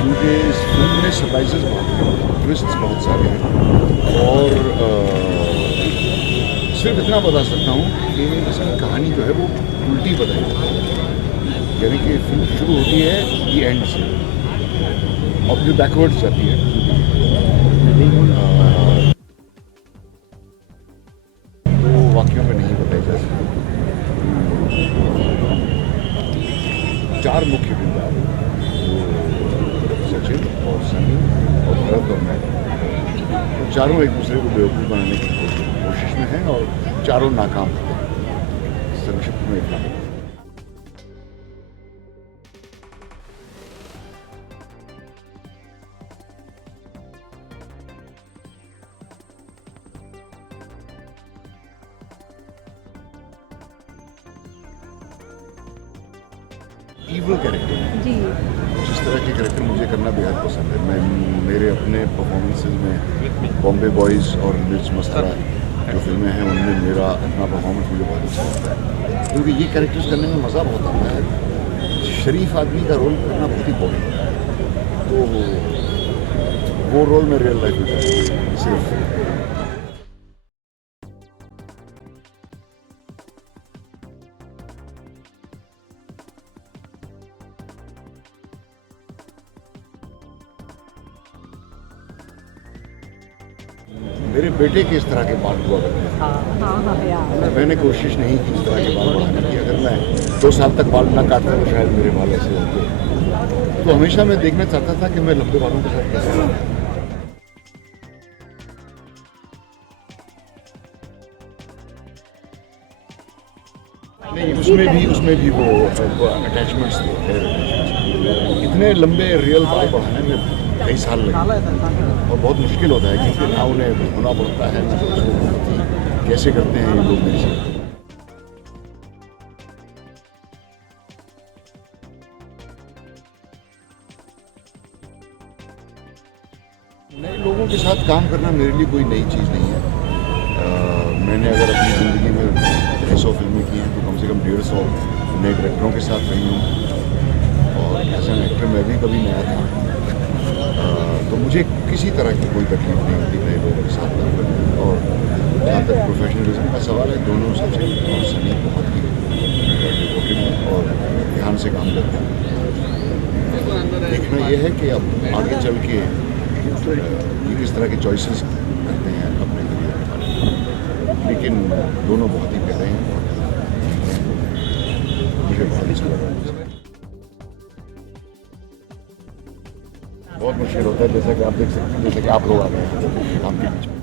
क्योंकि इस फिल्म में सरप्राइजेस बहुत हैं, ट्विस्ट्स बहुत सारे हैं, और सिर्फ इतना बता सकता हूँ कि इसकी कहानी जो है वो उल्टी बताई जाती है, यानी कि फिल्म शुरू होती है ये एंड से, और फिर बैकवर्ड्स जाती है, तो वाक्यों में नहीं बताई जा सकती। 4 मुख्य किरदार, सचिन और सनी और भरत और मैं, तो चारों एक दूसरे को बेवकूफ़ बनाने की कोशिश में हैं, और चारों नाकाम होते हैं। संक्षिप्त में इतना। ईवल कैरेक्टर जी, जिस तरह के कैरेक्टर मुझे करना बेहद पसंद है। मैं मेरे अपने परफॉर्मेंसेज में बॉम्बे बॉयज़ और मिर्च मस्करा जो फिल्में हैं उनमें मेरा अपना परफॉर्मेंस मुझे बहुत अच्छा लगता है, क्योंकि ये कैरेक्टर्स करने में मज़ा बहुत आता है। शरीफ आदमी का रोल करना बहुत ही बोरिंग है, तो वो रोल में रियल लाइफ में सिर्फ मेरे बेटे के इस तरह के बाल हुआ करते हैं, मैंने कोशिश नहीं की इस तरह के बाल बढ़ाने की। अगर मैं 2 साल तक बाल ना काटता तो शायद मेरे बाल ऐसे होते, तो हमेशा मैं देखना चाहता था कि मैं लंबे बालों के साथ कैसे रहूं। नहीं, उसमें भी वो अटैचमेंट्स थे, इतने लंबे रियल बाल बढ़ाने में कई साल लगे, और बहुत मुश्किल होता है, क्योंकि ना उन्हें धोना पड़ता है, ना उसको कैसे करते हैं ये लोग मेरे साथ। के साथ काम करना मेरे लिए कोई नई चीज़ नहीं है। मैंने अगर अपनी ज़िंदगी में 100 फिल्में की हैं तो कम से कम 150 नए डायरेक्टरों के साथ रही हूँ, और एज एन एक्टर मैं भी कभी नया था। तो मुझे किसी तरह की कोई तकलीफ नहीं होती नए लोगों के साथ काम करने में। और जहाँ तक प्रोफेशनलिज्म का सवाल है, दोनों सबसे और सनी बहुत ही और ध्यान से काम करते हैं। देखना यह है कि अब आगे चल के ये किस तरह के चॉइसेस करते हैं अपने करियर के बारे में, लेकिन दोनों बहुत ही प्यारे हैं, मुझे बहुत अच्छा लगा। बहुत मुश्किल होता है, जैसा कि आप देख सकते हैं, जैसे कि आप लोग आ गए हैं काम के बीच में।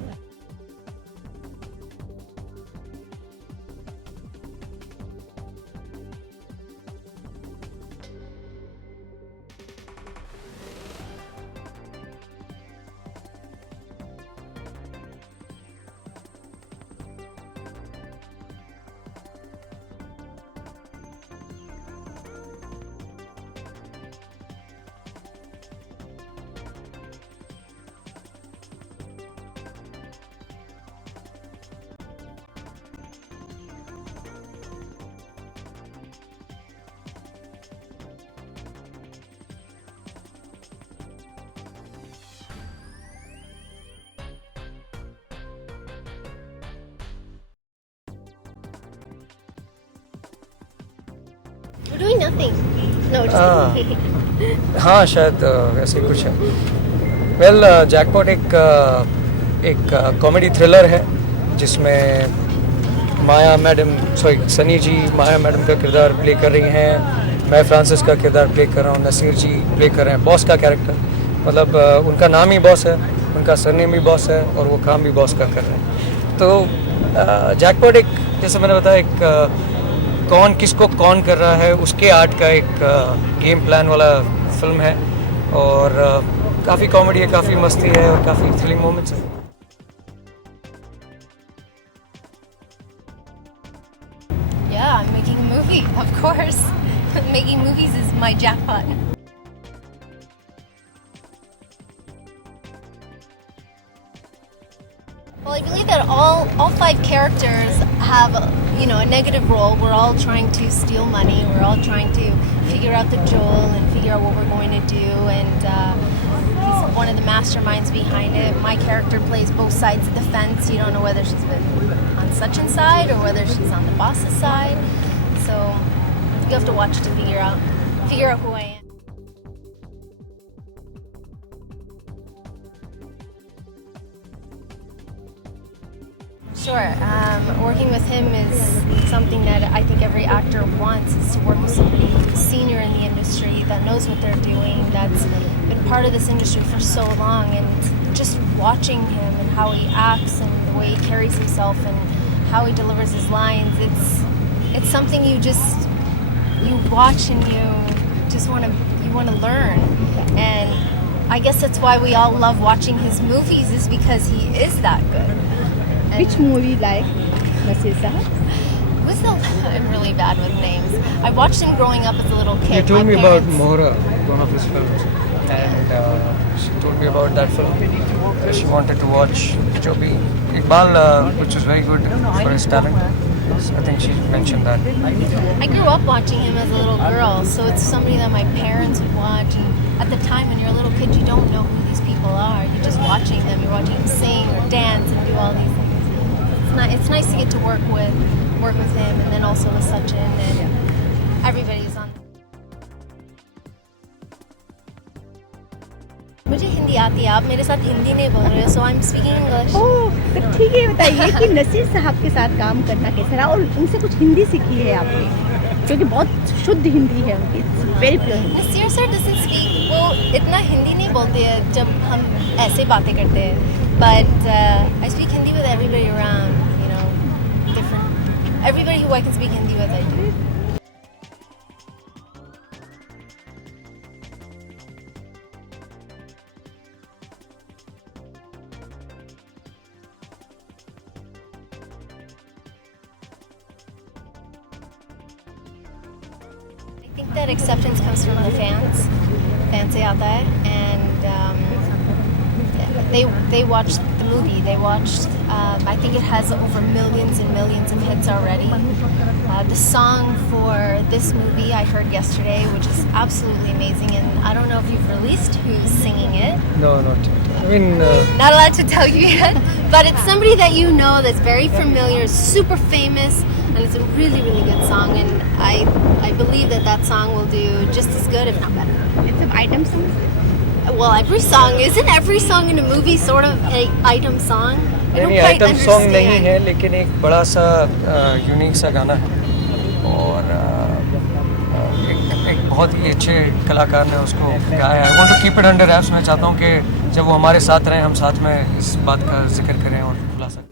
We're doing nothing. No, just kidding. हाँ शायद ऐसे कुछ है। वेल जैकपॉट एक कॉमेडी थ्रिलर है जिसमें सनी जी माया मैडम का किरदार प्ले कर रही हैं, मैं फ्रांसिस का किरदार प्ले कर रहा हूँ, नसीर जी प्ले कर रहे हैं बॉस का कैरेक्टर। मतलब उनका नाम ही बॉस है, उनका सरनेम भी बॉस है, और वो काम भी बॉस का कर रहे हैं। तो जैकपॉट एक, जैसे मैंने बताया, एक कौन किसको कौन कर रहा है उसके आर्ट का एक गेम प्लान वाला फिल्म है, और काफ़ी कॉमेडी है, काफ़ी मस्ती है, और काफ़ी थ्रिलिंग मोमेंट्स है। Yeah, I'm making a movie, of course. Making movies is my jackpot. Well, I believe that all 5 characters have, a negative role. We're all trying to steal money. We're all trying to figure out the Joel and figure out what we're going to do. And he's one of the masterminds behind it. My character plays both sides of the fence. You don't know whether she's on Sachin's side or whether she's on the boss's side. So you have to watch to figure out who I am. Sure. Working with him is something that I think every actor wants, is to work with somebody senior in the industry that knows what they're doing, that's been part of this industry for so long, and just watching him and how he acts and the way he carries himself and how he delivers his lines, it's something you watch and you just want to learn. And I guess that's why we all love watching his movies, is because he is that good. Which movie like Nasir Sahab? I'm really bad with names. I watched him growing up as a little kid. You told me about Mohra, one of his films, and she told me about that film. She wanted to watch Chobi Iqbal, which was very good for his talent. So I think she mentioned that. I grew up watching him as a little girl, so it's somebody that my parents would watch. And at the time, when you're a little kid, you don't know who these people are. You're just watching them. You're watching them sing or dance and do all these things. It's nice to get to work with him, and then also with Sachin, and everybody's on. मुझे हिंदी आती है, आप मेरे साथ हिंदी नहीं बोल रहे हो, so I'm speaking English. ओह, तो ठीक है, बताइए कि नसीर साहब के साथ काम करना कैसा रहा, और उनसे कुछ हिंदी सीखी है आपने, क्योंकि बहुत शुद्ध हिंदी है उनकी, very pure Hindi. Naseer sir doesn't speak, वो इतना हिंदी नहीं बोलते हैं जब हम ऐसे बातें करते हैं, but I speak Hindi with everybody around, everybody who I can speak Hindi with, I do. I think that acceptance comes from the fans. Fans se aata hai, and they watched the movie. They watched. I think it has over millions and millions of hits already. The song for this movie I heard yesterday, which is absolutely amazing, and I don't know if you've released who's singing it. No, not yet. I mean, Not allowed to tell you yet, but it's somebody that you know that's very familiar, super famous, and it's a really, really good song. And I believe that song will do just as good, if not better. It's an item song. Well, isn't every song in a movie sort of an item song? I don't नहीं quite item song नहीं understand. है, लेकिन एक बड़ा सा यूनिक सा गाना है और एक बहुत ही अच्छे कलाकार ने उसको गाया है। Want to keep it under wraps. मैं चाहता हूँ कि जब वो हमारे साथ रहें, हम साथ में इस बात का जिक्र करें और खुलासा करें।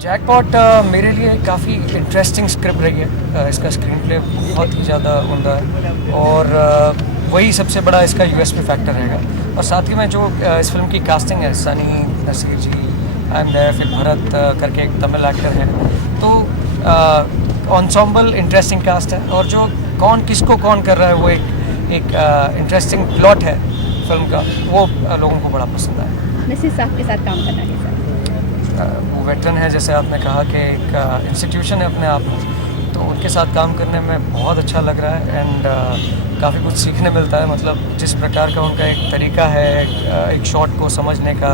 जैकपॉट मेरे लिए काफ़ी इंटरेस्टिंग स्क्रिप्ट रही है। इसका स्क्रीन प्ले बहुत ही ज़्यादा उम्दा है और वही सबसे बड़ा इसका यूएसपी फैक्टर रहेगा। और साथ ही में जो इस फिल्म की कास्टिंग है, सनी, नसीर जी, आई एम देयर, फिर भरत करके एक तमिल एक्टर है, तो एंसेम्बल इंटरेस्टिंग कास्ट है। और जो कौन किसको कौन कर रहा है, वो एक इंटरेस्टिंग प्लॉट है फिल्म का, वो लोगों को बड़ा पसंद आया। नसीर साहब के साथ काम करना कैसा है? वो वेटरन है, जैसे आपने कहा कि एक इंस्टीट्यूशन है अपने आप में, तो उनके साथ काम करने में बहुत अच्छा लग रहा है एंड काफ़ी कुछ सीखने मिलता है। मतलब जिस प्रकार का उनका एक तरीका है एक शॉट को समझने का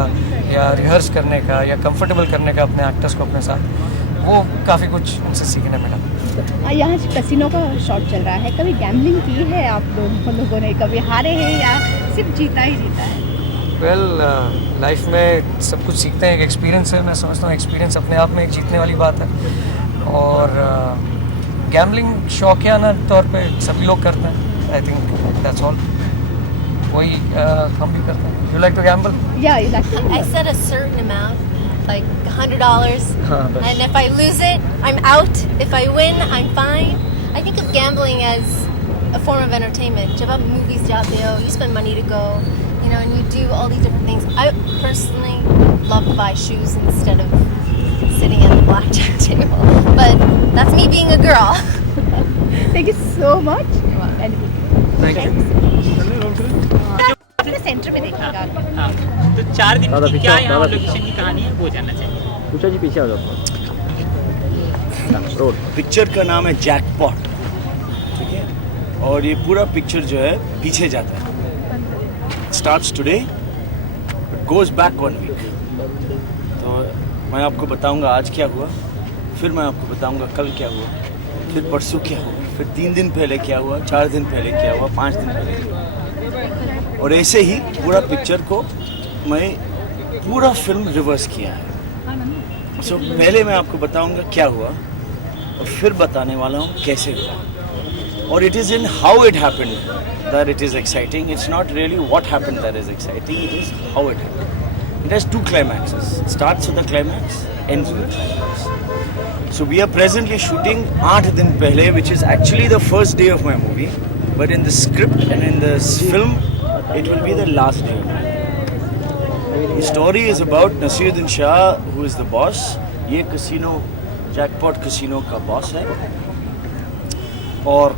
या रिहर्स करने का या कंफर्टेबल करने का अपने एक्टर्स को अपने साथ, वो काफ़ी कुछ उनसे सीखने मिला। यहाँ कसिनो का शॉट चल रहा है, कभी गैम्बलिंग की है आप लोगों ने? कभी हारे हैं या सिर्फ जीता ही जीता है? वेल, लाइफ में सब कुछ सीखते हैं, एक एक्सपीरियंस है। मैं समझता हूँ एक्सपीरियंस अपने आप में एक जीतने वाली बात है। और गैम्बलिंग शौकियाना तौर पे सभी लोग करते हैं। I think that's all. वही हम भी करते हैं। You like to gamble? Yeah, I set a certain amount, like $100, हाँ, बस। and if I lose it, I'm out. If I win, I'm fine. I think of gambling as a form of entertainment. जब आप movies जाते हो, you spend money to go, you know, and you do all these different things. I personally love to buy shoes instead of sitting at the blackjack table. But that's me being a girl. Thank you so much. And Thank you. अपने सेंटर में देखिएगा। तो 4 दिन की क्या यहाँ लोकेशन की कहानी है, वो जानना चाहिए। पूछा जी, पीछे आ जाओ। पिक्चर का नाम है जैकपॉट, ठीक है, और ये पूरा पिक्चर जो है पीछे जाता है। Starts today, goes back 1 week. तो मैं आपको बताऊंगा आज क्या हुआ, फिर मैं आपको बताऊंगा कल क्या हुआ, फिर परसों क्या हुआ, फिर 3 दिन पहले क्या हुआ, 4 दिन पहले क्या हुआ, 5 दिन पहले क्या हुआ। और ऐसे ही पूरा पिक्चर को मैं पूरा फिल्म रिवर्स किया है। सो पहले मैं आपको बताऊंगा क्या हुआ और फिर बताने वाला हूँ कैसे हुआ। और it is in how it happened that it is exciting. It's not really what happened that is exciting, it is how it happened. It has 2 climaxes. It starts with the climax, ends with the climax. So we are presently shooting 8 दिन पहले, which is actually the first day of my movie, but in the script and in the film, it will be the last day of my movie. The story is about Nasiruddin Shah, who is the boss. ये casino, jackpot casino का boss है, और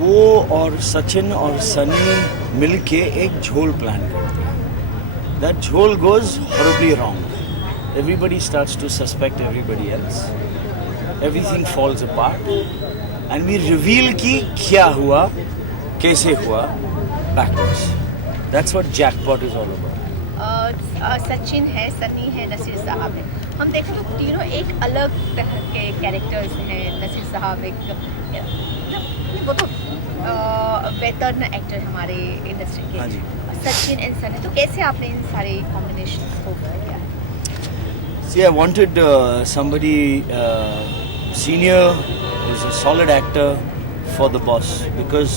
वो और सचिन और सनी मिलके एक झोल प्लान करते हैं। That झोल goes horribly wrong. Everybody starts to suspect everybody else. Everything falls apart, and we reveal कि क्या हुआ, कैसे हुआ, backwards. That's what Jackpot is all about. Sachin है, सनी है, नसीर साहब है। हम देखें तो तीनों एक अलग तरह के कैरेक्टर्स हैं। नसीर साहब एक वो तो वेटर्न एक्टर हमारे इंडस्ट्री के। हाँ जी। सचिन एंड सनी, तो कैसे आपने इन सारे कॉम्बिनेशन को किया? See, I wanted somebody senior who's a solid actor for the boss, because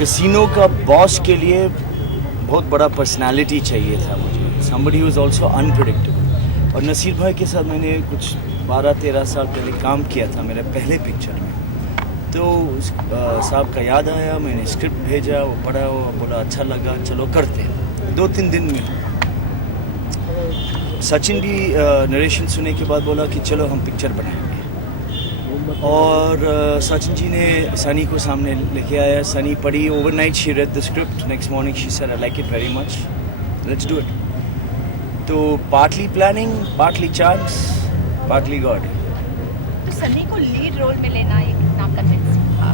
casino का boss के लिए बहुत बड़ा पर्सनालिटी चाहिए था मुझे, somebody who is also unpredictable। और नसीर भाई के साथ मैंने कुछ 12-13 साल पहले काम किया था मेरे पहले पिक्चर में, तो साहब का याद आया, मैंने स्क्रिप्ट भेजा, वो पढ़ा, वो बोला अच्छा लगा, चलो करते हैं। 2-3 दिन में सचिन भी नरेशन सुनने के बाद बोला कि चलो हम पिक्चर बनाएंगे, और सचिन जी ने सनी को सामने लेके आया. सनी पढ़ी overnight, she read the script, next morning she said I like it very much, let's do it. तो partly planning, partly chance, partly God. तो सनी को लीड रोल में लेना ये कितना कन्विंसिंग था?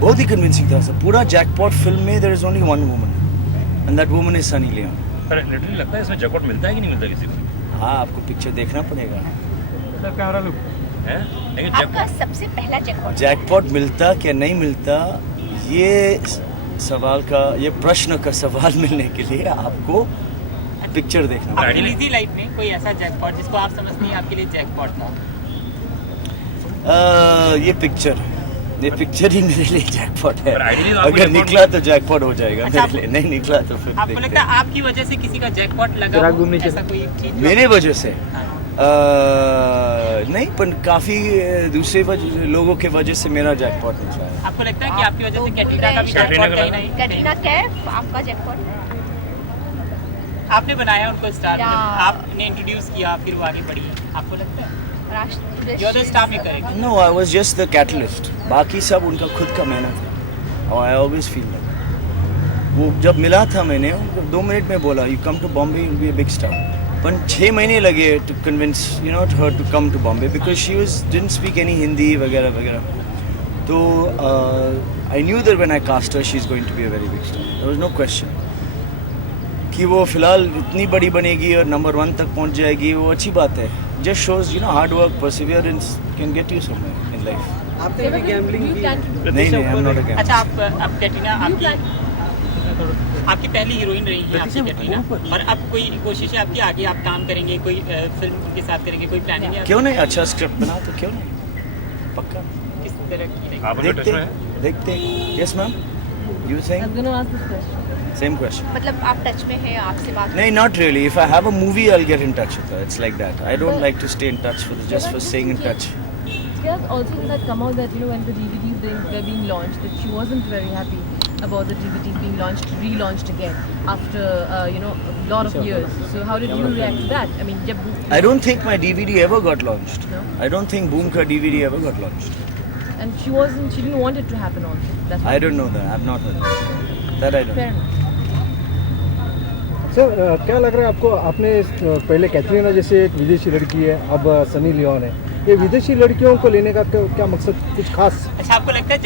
बहुत ही कन्विंसिंग था सर. पूरा जैकपॉट फिल्म में there is only one woman, and that woman is Sunny Leone. पर लिटरली लगता है इसमें जैकपॉट मिलता है कि नहीं मिलता किसी को? हाँ, आपको पिक्चर देखना पड़ेगा. आपका सबसे पहला जैकपॉट मिलता क्या नहीं मिलता, ये सवाल का, ये प्रश्न का सवाल मिलने के लिए आपको पिक्चर देखना आपकी पड़ेगा. निजी लाइफ में कोई ऐसा जैकपॉट जिसको आप समझते हैं आपके लिए जैकपॉट था? ये पिक्चर ही मेरे लिए जैकपॉट है. पर ideally तो आपको अगर jackpot निकला तो जैकपॉट हो जाएगा, अच्छा, मेरे लिए नहीं निकला तो फिर आपको लगता देखते है आपकी वजह से किसी का जैकपॉट लगा हो? ऐसा कोई चीज हैं. मेरे वजह से नहीं, पर काफ़ी दूसरे लोगों के वजह से मेरा जैकपॉट मिल जाए. आपको लगता है कि आपकी वजह से कैटरीना का भी जैकपॉट कहीं नहीं? कैटरीना कैफ आपका जैकपॉट? आपने बनाया उनको स्टार, या- आपने इंट्रोड्यूस किया, फिर वो आगे बढ़ी. आपको लगता है राष्ट्र you are the star maker है? No, I was just the catalyst. बाकी सब उनका खुद का मेहनत है, और आई ऑलवेज फील दैट. वो जब मिला था मैंने उनको 2 मिनट में बोला you come to Bombay, you be a big star. पर 6 महीने लगे to convince her to come to Bombay, because she was didn't speak any Hindi वगैरह वगैरह. तो I knew that when I cast her she is going to be a very big star. There was no question कि वो फिलहाल इतनी बड़ी बनेगी और नंबर 1 तक पहुंच जाएगी. वो अच्छी बात है. Just shows hard work, Perseverance can get you somewhere in life. आपने भी गैम्बलिंग की? नहीं, आई एम नॉट अ अच्छा, आप कैटरीना आपकी पहली हीरोइन रही है आपकी कैटरीना, और अब कोई कोशिश है आपकी आगे आप काम करेंगे, कोई फिल्म उनके साथ करेंगे, कोई प्लानिंग है? क्यों नहीं, अच्छा स्क्रिप्ट बना तो क्यों नहीं, पक्का. किस तरह की? आप उनके टच में हैं? देखते. Yes ma'am, you saying same question. मतलब आप टच में हैं, आपसे बात? नहीं, not really. If I have a movie, I'll get in touch with her. It's like that. I don't like to stay in touch just for staying in touch. There's also that come out that when the DVDs were being launched, that she wasn't very happy about the DVDs being relaunched again after a lot of years. So how did you react to that? I mean, I don't think my DVD ever got launched. No? I don't think Boom Ka DVD ever got launched. And she didn't want it to happen also. That's I don't know that. I've not heard that. That I don't fair know. enough. Sir, क्या लग रहा है आपको? आपने पहले कैटरीना जैसे एक विदेशी लड़की है, अब सनी लियोन है. ये विदेशी लड़कियों को लेने का क्या मकसद, कुछ खास? अच्छा, आपको लगता है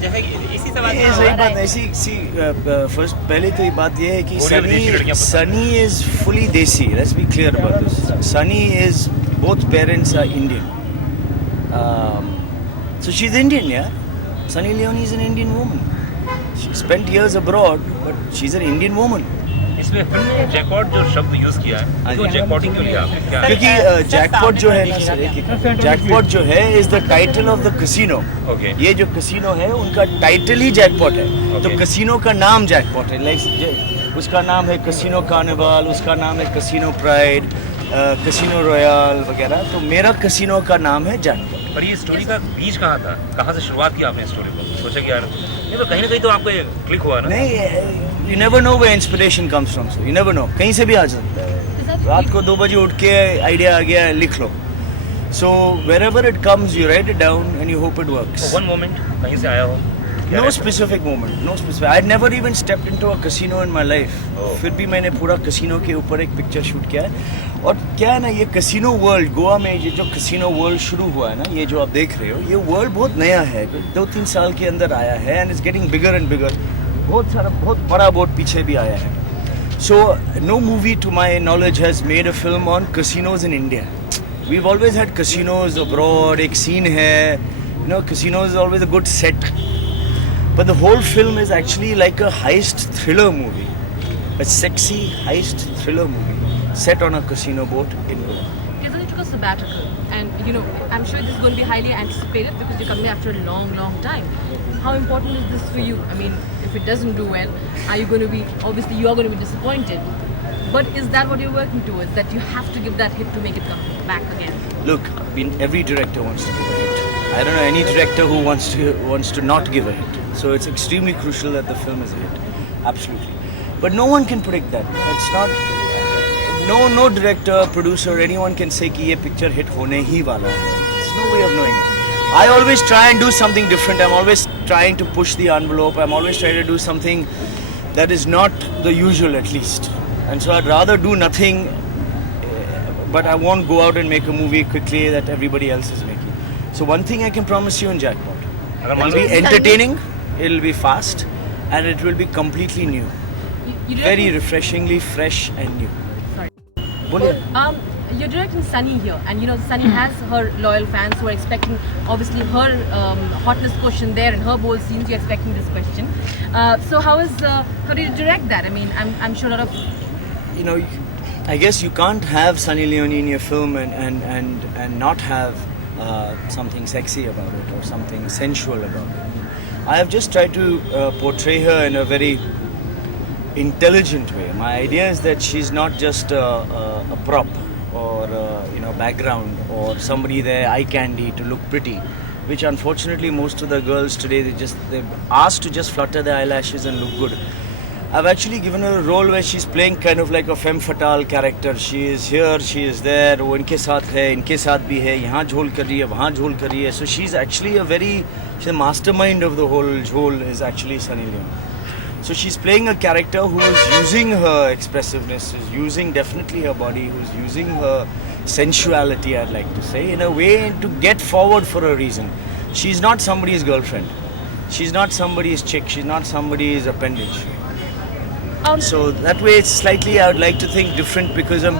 जैसे इसी सवाल ये सही बात है. फर्स्ट पहले तो ये बात ये है कि Sunny is fully desi. Let's be clear about this. Sunny is both parents are Indian, so she is Indian. यार, Sunny Leone is an Indian woman. She spent years abroad, but she is an Indian woman. इसमें film में jackpot जो शब्द यूज किया है, तो जैकपॉटिंग क्यों लिया आपने? क्या क्योंकि जैकपॉट जो है ना सर, जैकपॉट जो है is the title of the casino. ये जो कसिनो है उनका टाइटल ही जैकपॉट है. तो कसिनो का नाम जैकपॉट है. लाइक उसका नाम है कसिनो कार्निवाल, उसका नाम है कसिनो प्राइड, कसिनो रॉयल वगैरह. तो मेरा कसिनो का नाम है जैकपॉट. पर ये स्टोरी का बीज कहाँ था? कहाँ से शुरुआत की आपने स्टोरी को? सोचा कि यार ये तो कहीं ना कहीं तो आपको क्लिक हुआ ना? नहीं, you never know where inspiration comes from. So you never know. कहीं से भी आ सकता है. रात को 2 बजे उठ के आइडिया आ गया, लिख लो. So wherever it comes, you write it down and you hope it works. One moment कहीं से आया हो? No specific moment. No specific. I'd never even stepped into a casino in my life. फिर भी मैंने पूरा कसिनो के ऊपर एक पिक्चर शूट किया है. और क्या है ना, ये कसिनो वर्ल्ड गोवा में, ये जो कसिनो वर्ल्ड शुरू हुआ है ना, ये जो आप देख रहे हो, ये वर्ल्ड बहुत नया है. 2-3 साल के अंदर आया है, and it's getting bigger and bigger. बहुत बड़ा बोर्ड पीछे भी आया है. So no movie to my knowledge has made a film on casinos in India. We've always had casinos abroad. एक scene है, casinos is always a good set. But the whole film is actually like a heist thriller movie, a sexy heist thriller movie set on a casino boat in Goa. You took a sabbatical, and I'm sure this is going to be highly anticipated because you're coming after a long time. How important is this for you? I mean, if it doesn't do well, are you going to be, obviously you are going to be disappointed, but is that what you're working towards, that you have to give that hit to make it come back again? Look, every director wants to give a hit. I don't know any director who wants to not give a hit. So it's extremely crucial that the film is a hit. Absolutely. But no one can predict that. It's not, no director, producer, anyone can say कि ये picture hit होने ही वाला है. There's no way of knowing it. I always try and do something different. I'm always trying to push the envelope. I'm always trying to do something that is not the usual, at least. And so I'd rather do nothing, but I won't go out and make a movie quickly that everybody else is making. So one thing I can promise you in Jackpot, it'll be entertaining, it'll be fast, and it will be completely new. Very refreshingly fresh and new. Boliye. You're directing Sunny here, and you know Sunny has her loyal fans who are expecting, obviously, her hotness quotient there and her bold scenes. You're expecting this question. So how do you direct that? I mean, I'm sure a lot of, you know, I guess you can't have Sunny Leone in your film and not have something sexy about it or something sensual about it. I have just tried to portray her in a very intelligent way. My idea is that she's not just a prop or background or somebody there eye candy to look pretty, which unfortunately most of the girls today they're asked to just flutter their eyelashes and look good. I've actually given her a role where she's playing kind of like a femme fatale character. She is here, she is there, वो इनके साथ है, इनके साथ भी है, यहाँ झोल कर रही है, वहाँ झोल कर रही है. So she's actually she's a mastermind of the whole झोल is actually Sunny Leone. So she's playing a character who is using her expressiveness, is using definitely her body, who's using her sensuality, I'd like to say, in a way to get forward for a reason. She's not somebody's girlfriend. She's not somebody's chick. She's not somebody's appendage. So that way it's slightly, I would like to think, different because I'm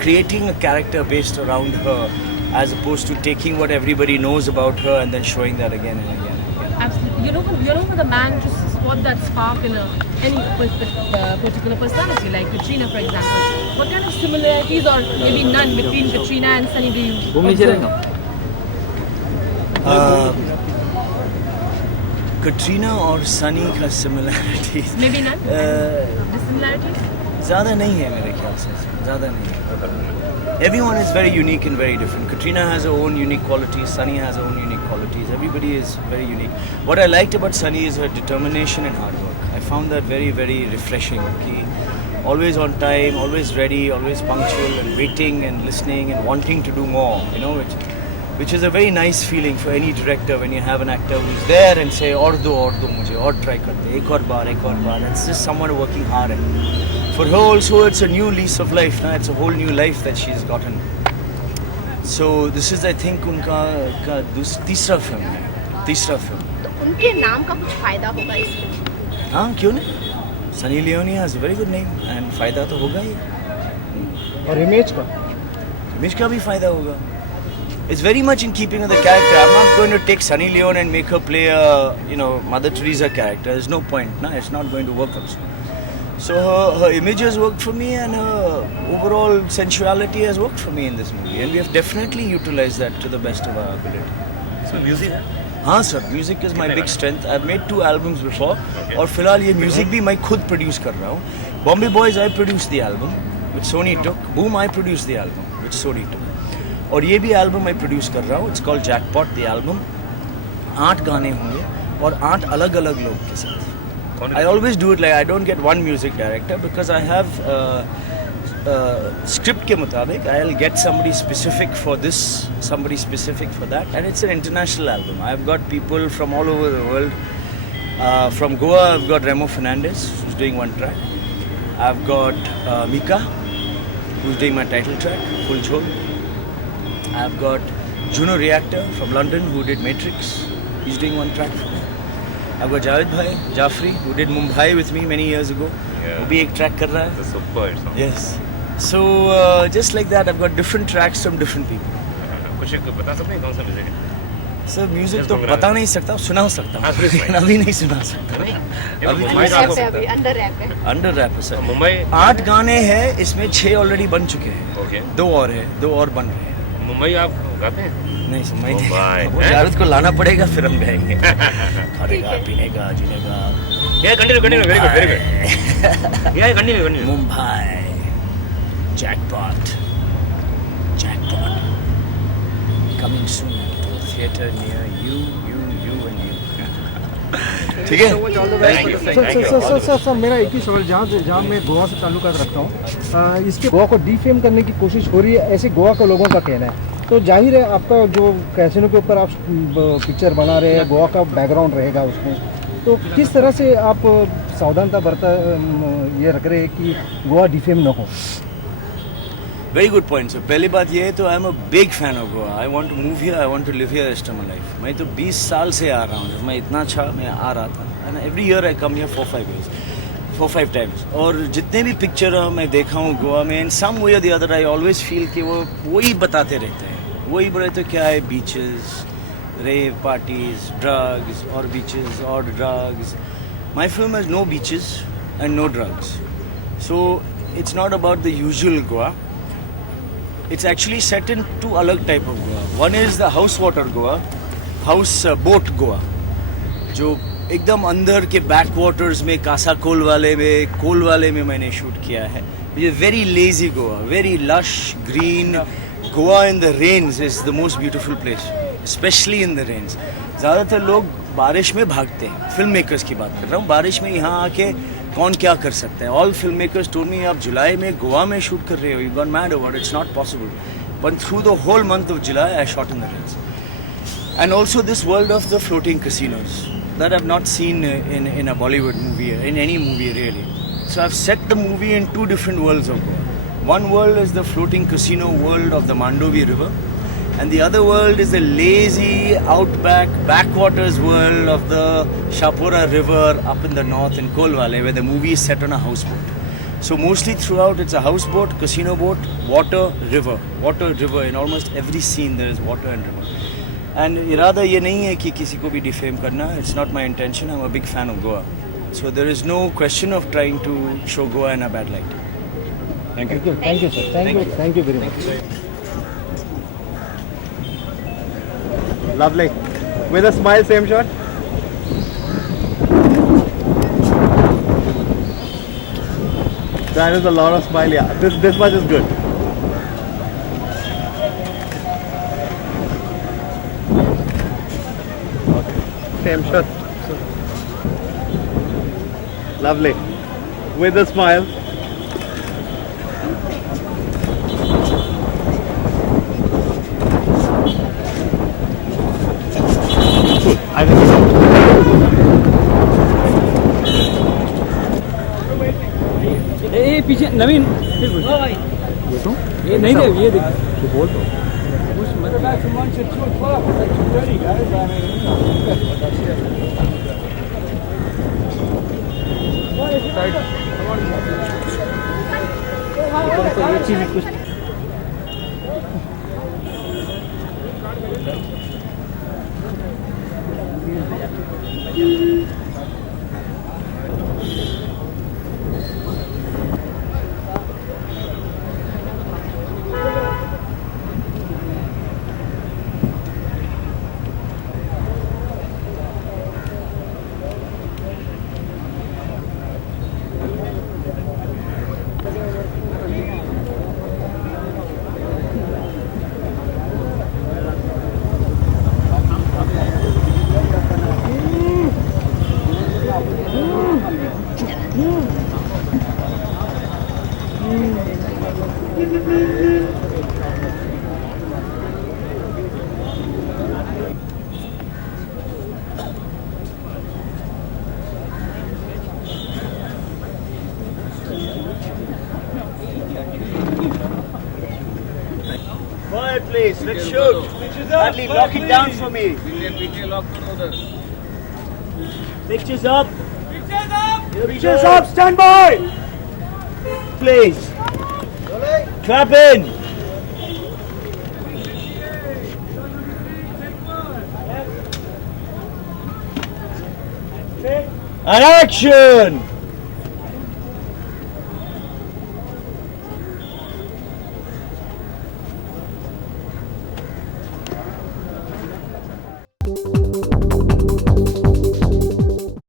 creating a character based around her as opposed to taking what everybody knows about her and then showing that again and again. absolutely, you're not the man to spot that spark in any particular personality, like Katrina, for example. What kind of similarities or maybe none between Katrina and Sunny do you observe? Katrina और सनी का similarities Maybe none. Dissimilarities? ज़्यादा नहीं है मेरे ख्याल से, ज़्यादा नहीं है. Everyone is very unique and very different. Katrina has her own unique qualities. Sunny has her own unique qualities. Everybody is very unique. What I liked about Sunny is her determination and hard work. I found that very, very refreshing. Ki always on time, always ready, always punctual, and waiting and listening and wanting to do more. You know, which is a very nice feeling for any director when you have an actor who's there and say, "और दो मुझे, और try करते, एक और बार." It's just someone working hard. And for her also, it's a new lease of life. It's a whole new life that she's gotten. So this is, I think, उनका तीसरा film है, तीसरा film. तो उनके नाम का कुछ फायदा होगा इसमें? हाँ, क्यों नहीं? Sunny Leone has a very good name and फायदा तो होगा ही. और इमेज का भी फायदा होगा. It's very much in keeping with the character. I'm not going to take Sunny Leone and make her play a, Mother Teresa character. There's no point. It's not going to work also. So her image has worked for me and her overall sensuality has worked for me in this movie. And we have definitely utilized that to the best of our ability. So music है? हाँ sir, music is my big strength. I've made 2 albums before. और फिलहाल ये music भी मैं खुद produce कर रहा हूँ. Bombay Boys, I produced the album, which Sony took. Boom, I produced the album, which Sony took. और ये भी एल्बम मैं प्रोड्यूस कर रहा हूँ. It's called jackpot the album. 8 गाने होंगे और 8 अलग अलग लोग के साथ. I always do it like I don't get one music director because I have script के मुताबिक I will get somebody specific for this, somebody specific for that, and it's an international album. I have got people from all over the world. From Goa I have got Remo Fernandes who's doing one track. I've got Mika who's doing my title track, Full Jhol. I've got Juno Reactor from London who did Matrix. He's doing one track for me. I've got Javed Bhai, Jafri, who did Mumbai with me many years ago. वो भी एक track कर रहा है. That's super song. Yes. So just like that, I've got different tracks from different people. कुछ एक बता सकते हैं कौन सा म्यूजिक है? सर म्यूजिक तो बता नहीं सकता, सुना सकता हूँ, लेकिन अभी नहीं सुना सकता. अभी अंडर रैप है. अंडर रैप है सर. मुंबई 8 गाने हैं, इसमें 6 ऑलरेडी बन चुके हैं. 2 और है, 2 और बन रहे हैं. मुंबई आप गाते हैं? नहीं मुंबई नहीं. जावेद को लाना पड़ेगा फिर हम गाएंगे. खानेगा, पीनेगा, जीनेगा. Yeah, continue, very good. Yeah, continue. Mumbai, Jackpot, coming soon to a theatre near you and you. ठीक है? सर मेरा एक ही सवाल, जहाँ मैं गोवा से ताल्लुकात रखता हूँ, इसके गोवा को डिफेम करने की कोशिश हो रही है, ऐसे गोवा के लोगों का कहना है। तो जाहिर है आपका जो कैसीनो के ऊपर आप पिक्चर बना रहे हैं, गोवा का बैकग्राउंड रहेगा उसमें, तो किस तरह से आप सावधानता बरता ये रख रहे हैं कि गोवा डिफेम न हो? Very good point sir. पहली बात ये है तो I am a big fan of Goa. I want to move here, I want to live here rest of my life. मैं तो 20 साल से आ रहा हूँ, जब मैं इतना अच्छा मैं आ रहा था, and every year I come here 4-5 टाइम्स। और जितने भी पिक्चर मैं देखा हूँ गोवा में, इन सम वे और the other I always feel कि वो वही बताते रहते हैं, वही बोले तो क्या है, बीचेस, रेव पार्टीज, ड्रग्स और बीचेस और drugs. My film has no beaches and no drugs, so it's not about the usual Goa. It's actually set in two अलग type of Goa. One is the house water Goa, house boat Goa, जो एकदम अंदर के back waters में, कासा कोल वाले में मैंने शूट किया है. ये very lazy Goa, very lush, green. Goa in the rains is the most beautiful place, especially in the rains. ज़्यादातर लोग बारिश में भागते हैं. फिल्म मेकर्स की बात कर रहा हूँ. बारिश में यहाँ आके कौन क्या कर सकते हैं? All film makers told me आप जुलाई में गोवा में शूट कर रहे हो, you got mad over, it's not possible. But through the whole month of July I shot in the rains. And also this world of the floating casinos that I've not seen in a Bollywood movie, in any movie really. So I've set the movie in two different worlds of Goa. One world is the floating casino world of the Mandovi River, and the other world is the lazy outback backwaters world of the Shapura River up in the north in Kolwale, where the movie is set on a houseboat. So mostly throughout it's a houseboat, casino boat, water, river. In almost every scene there is water and river. And irada ye nahi hai ki kisi ko bhi defame karna. It's not my intention. I'm a big fan of Goa. So there is no question of trying to show Goa in a bad light. Thank you. Thank you, sir. Thank you very much. Lovely. With a smile, same shot. That is a lot of smile, yeah. This much is good. Okay. Same shot. Lovely. With a smile. ये पीछे नवीन ये नहीं दे, ये देख तो बोल तो ये चीज कुछ Quiet, please. Let's shoot. Bradley, lock it down for me. Pictures up. Pictures up. Stand by. Please. Clap in. And action.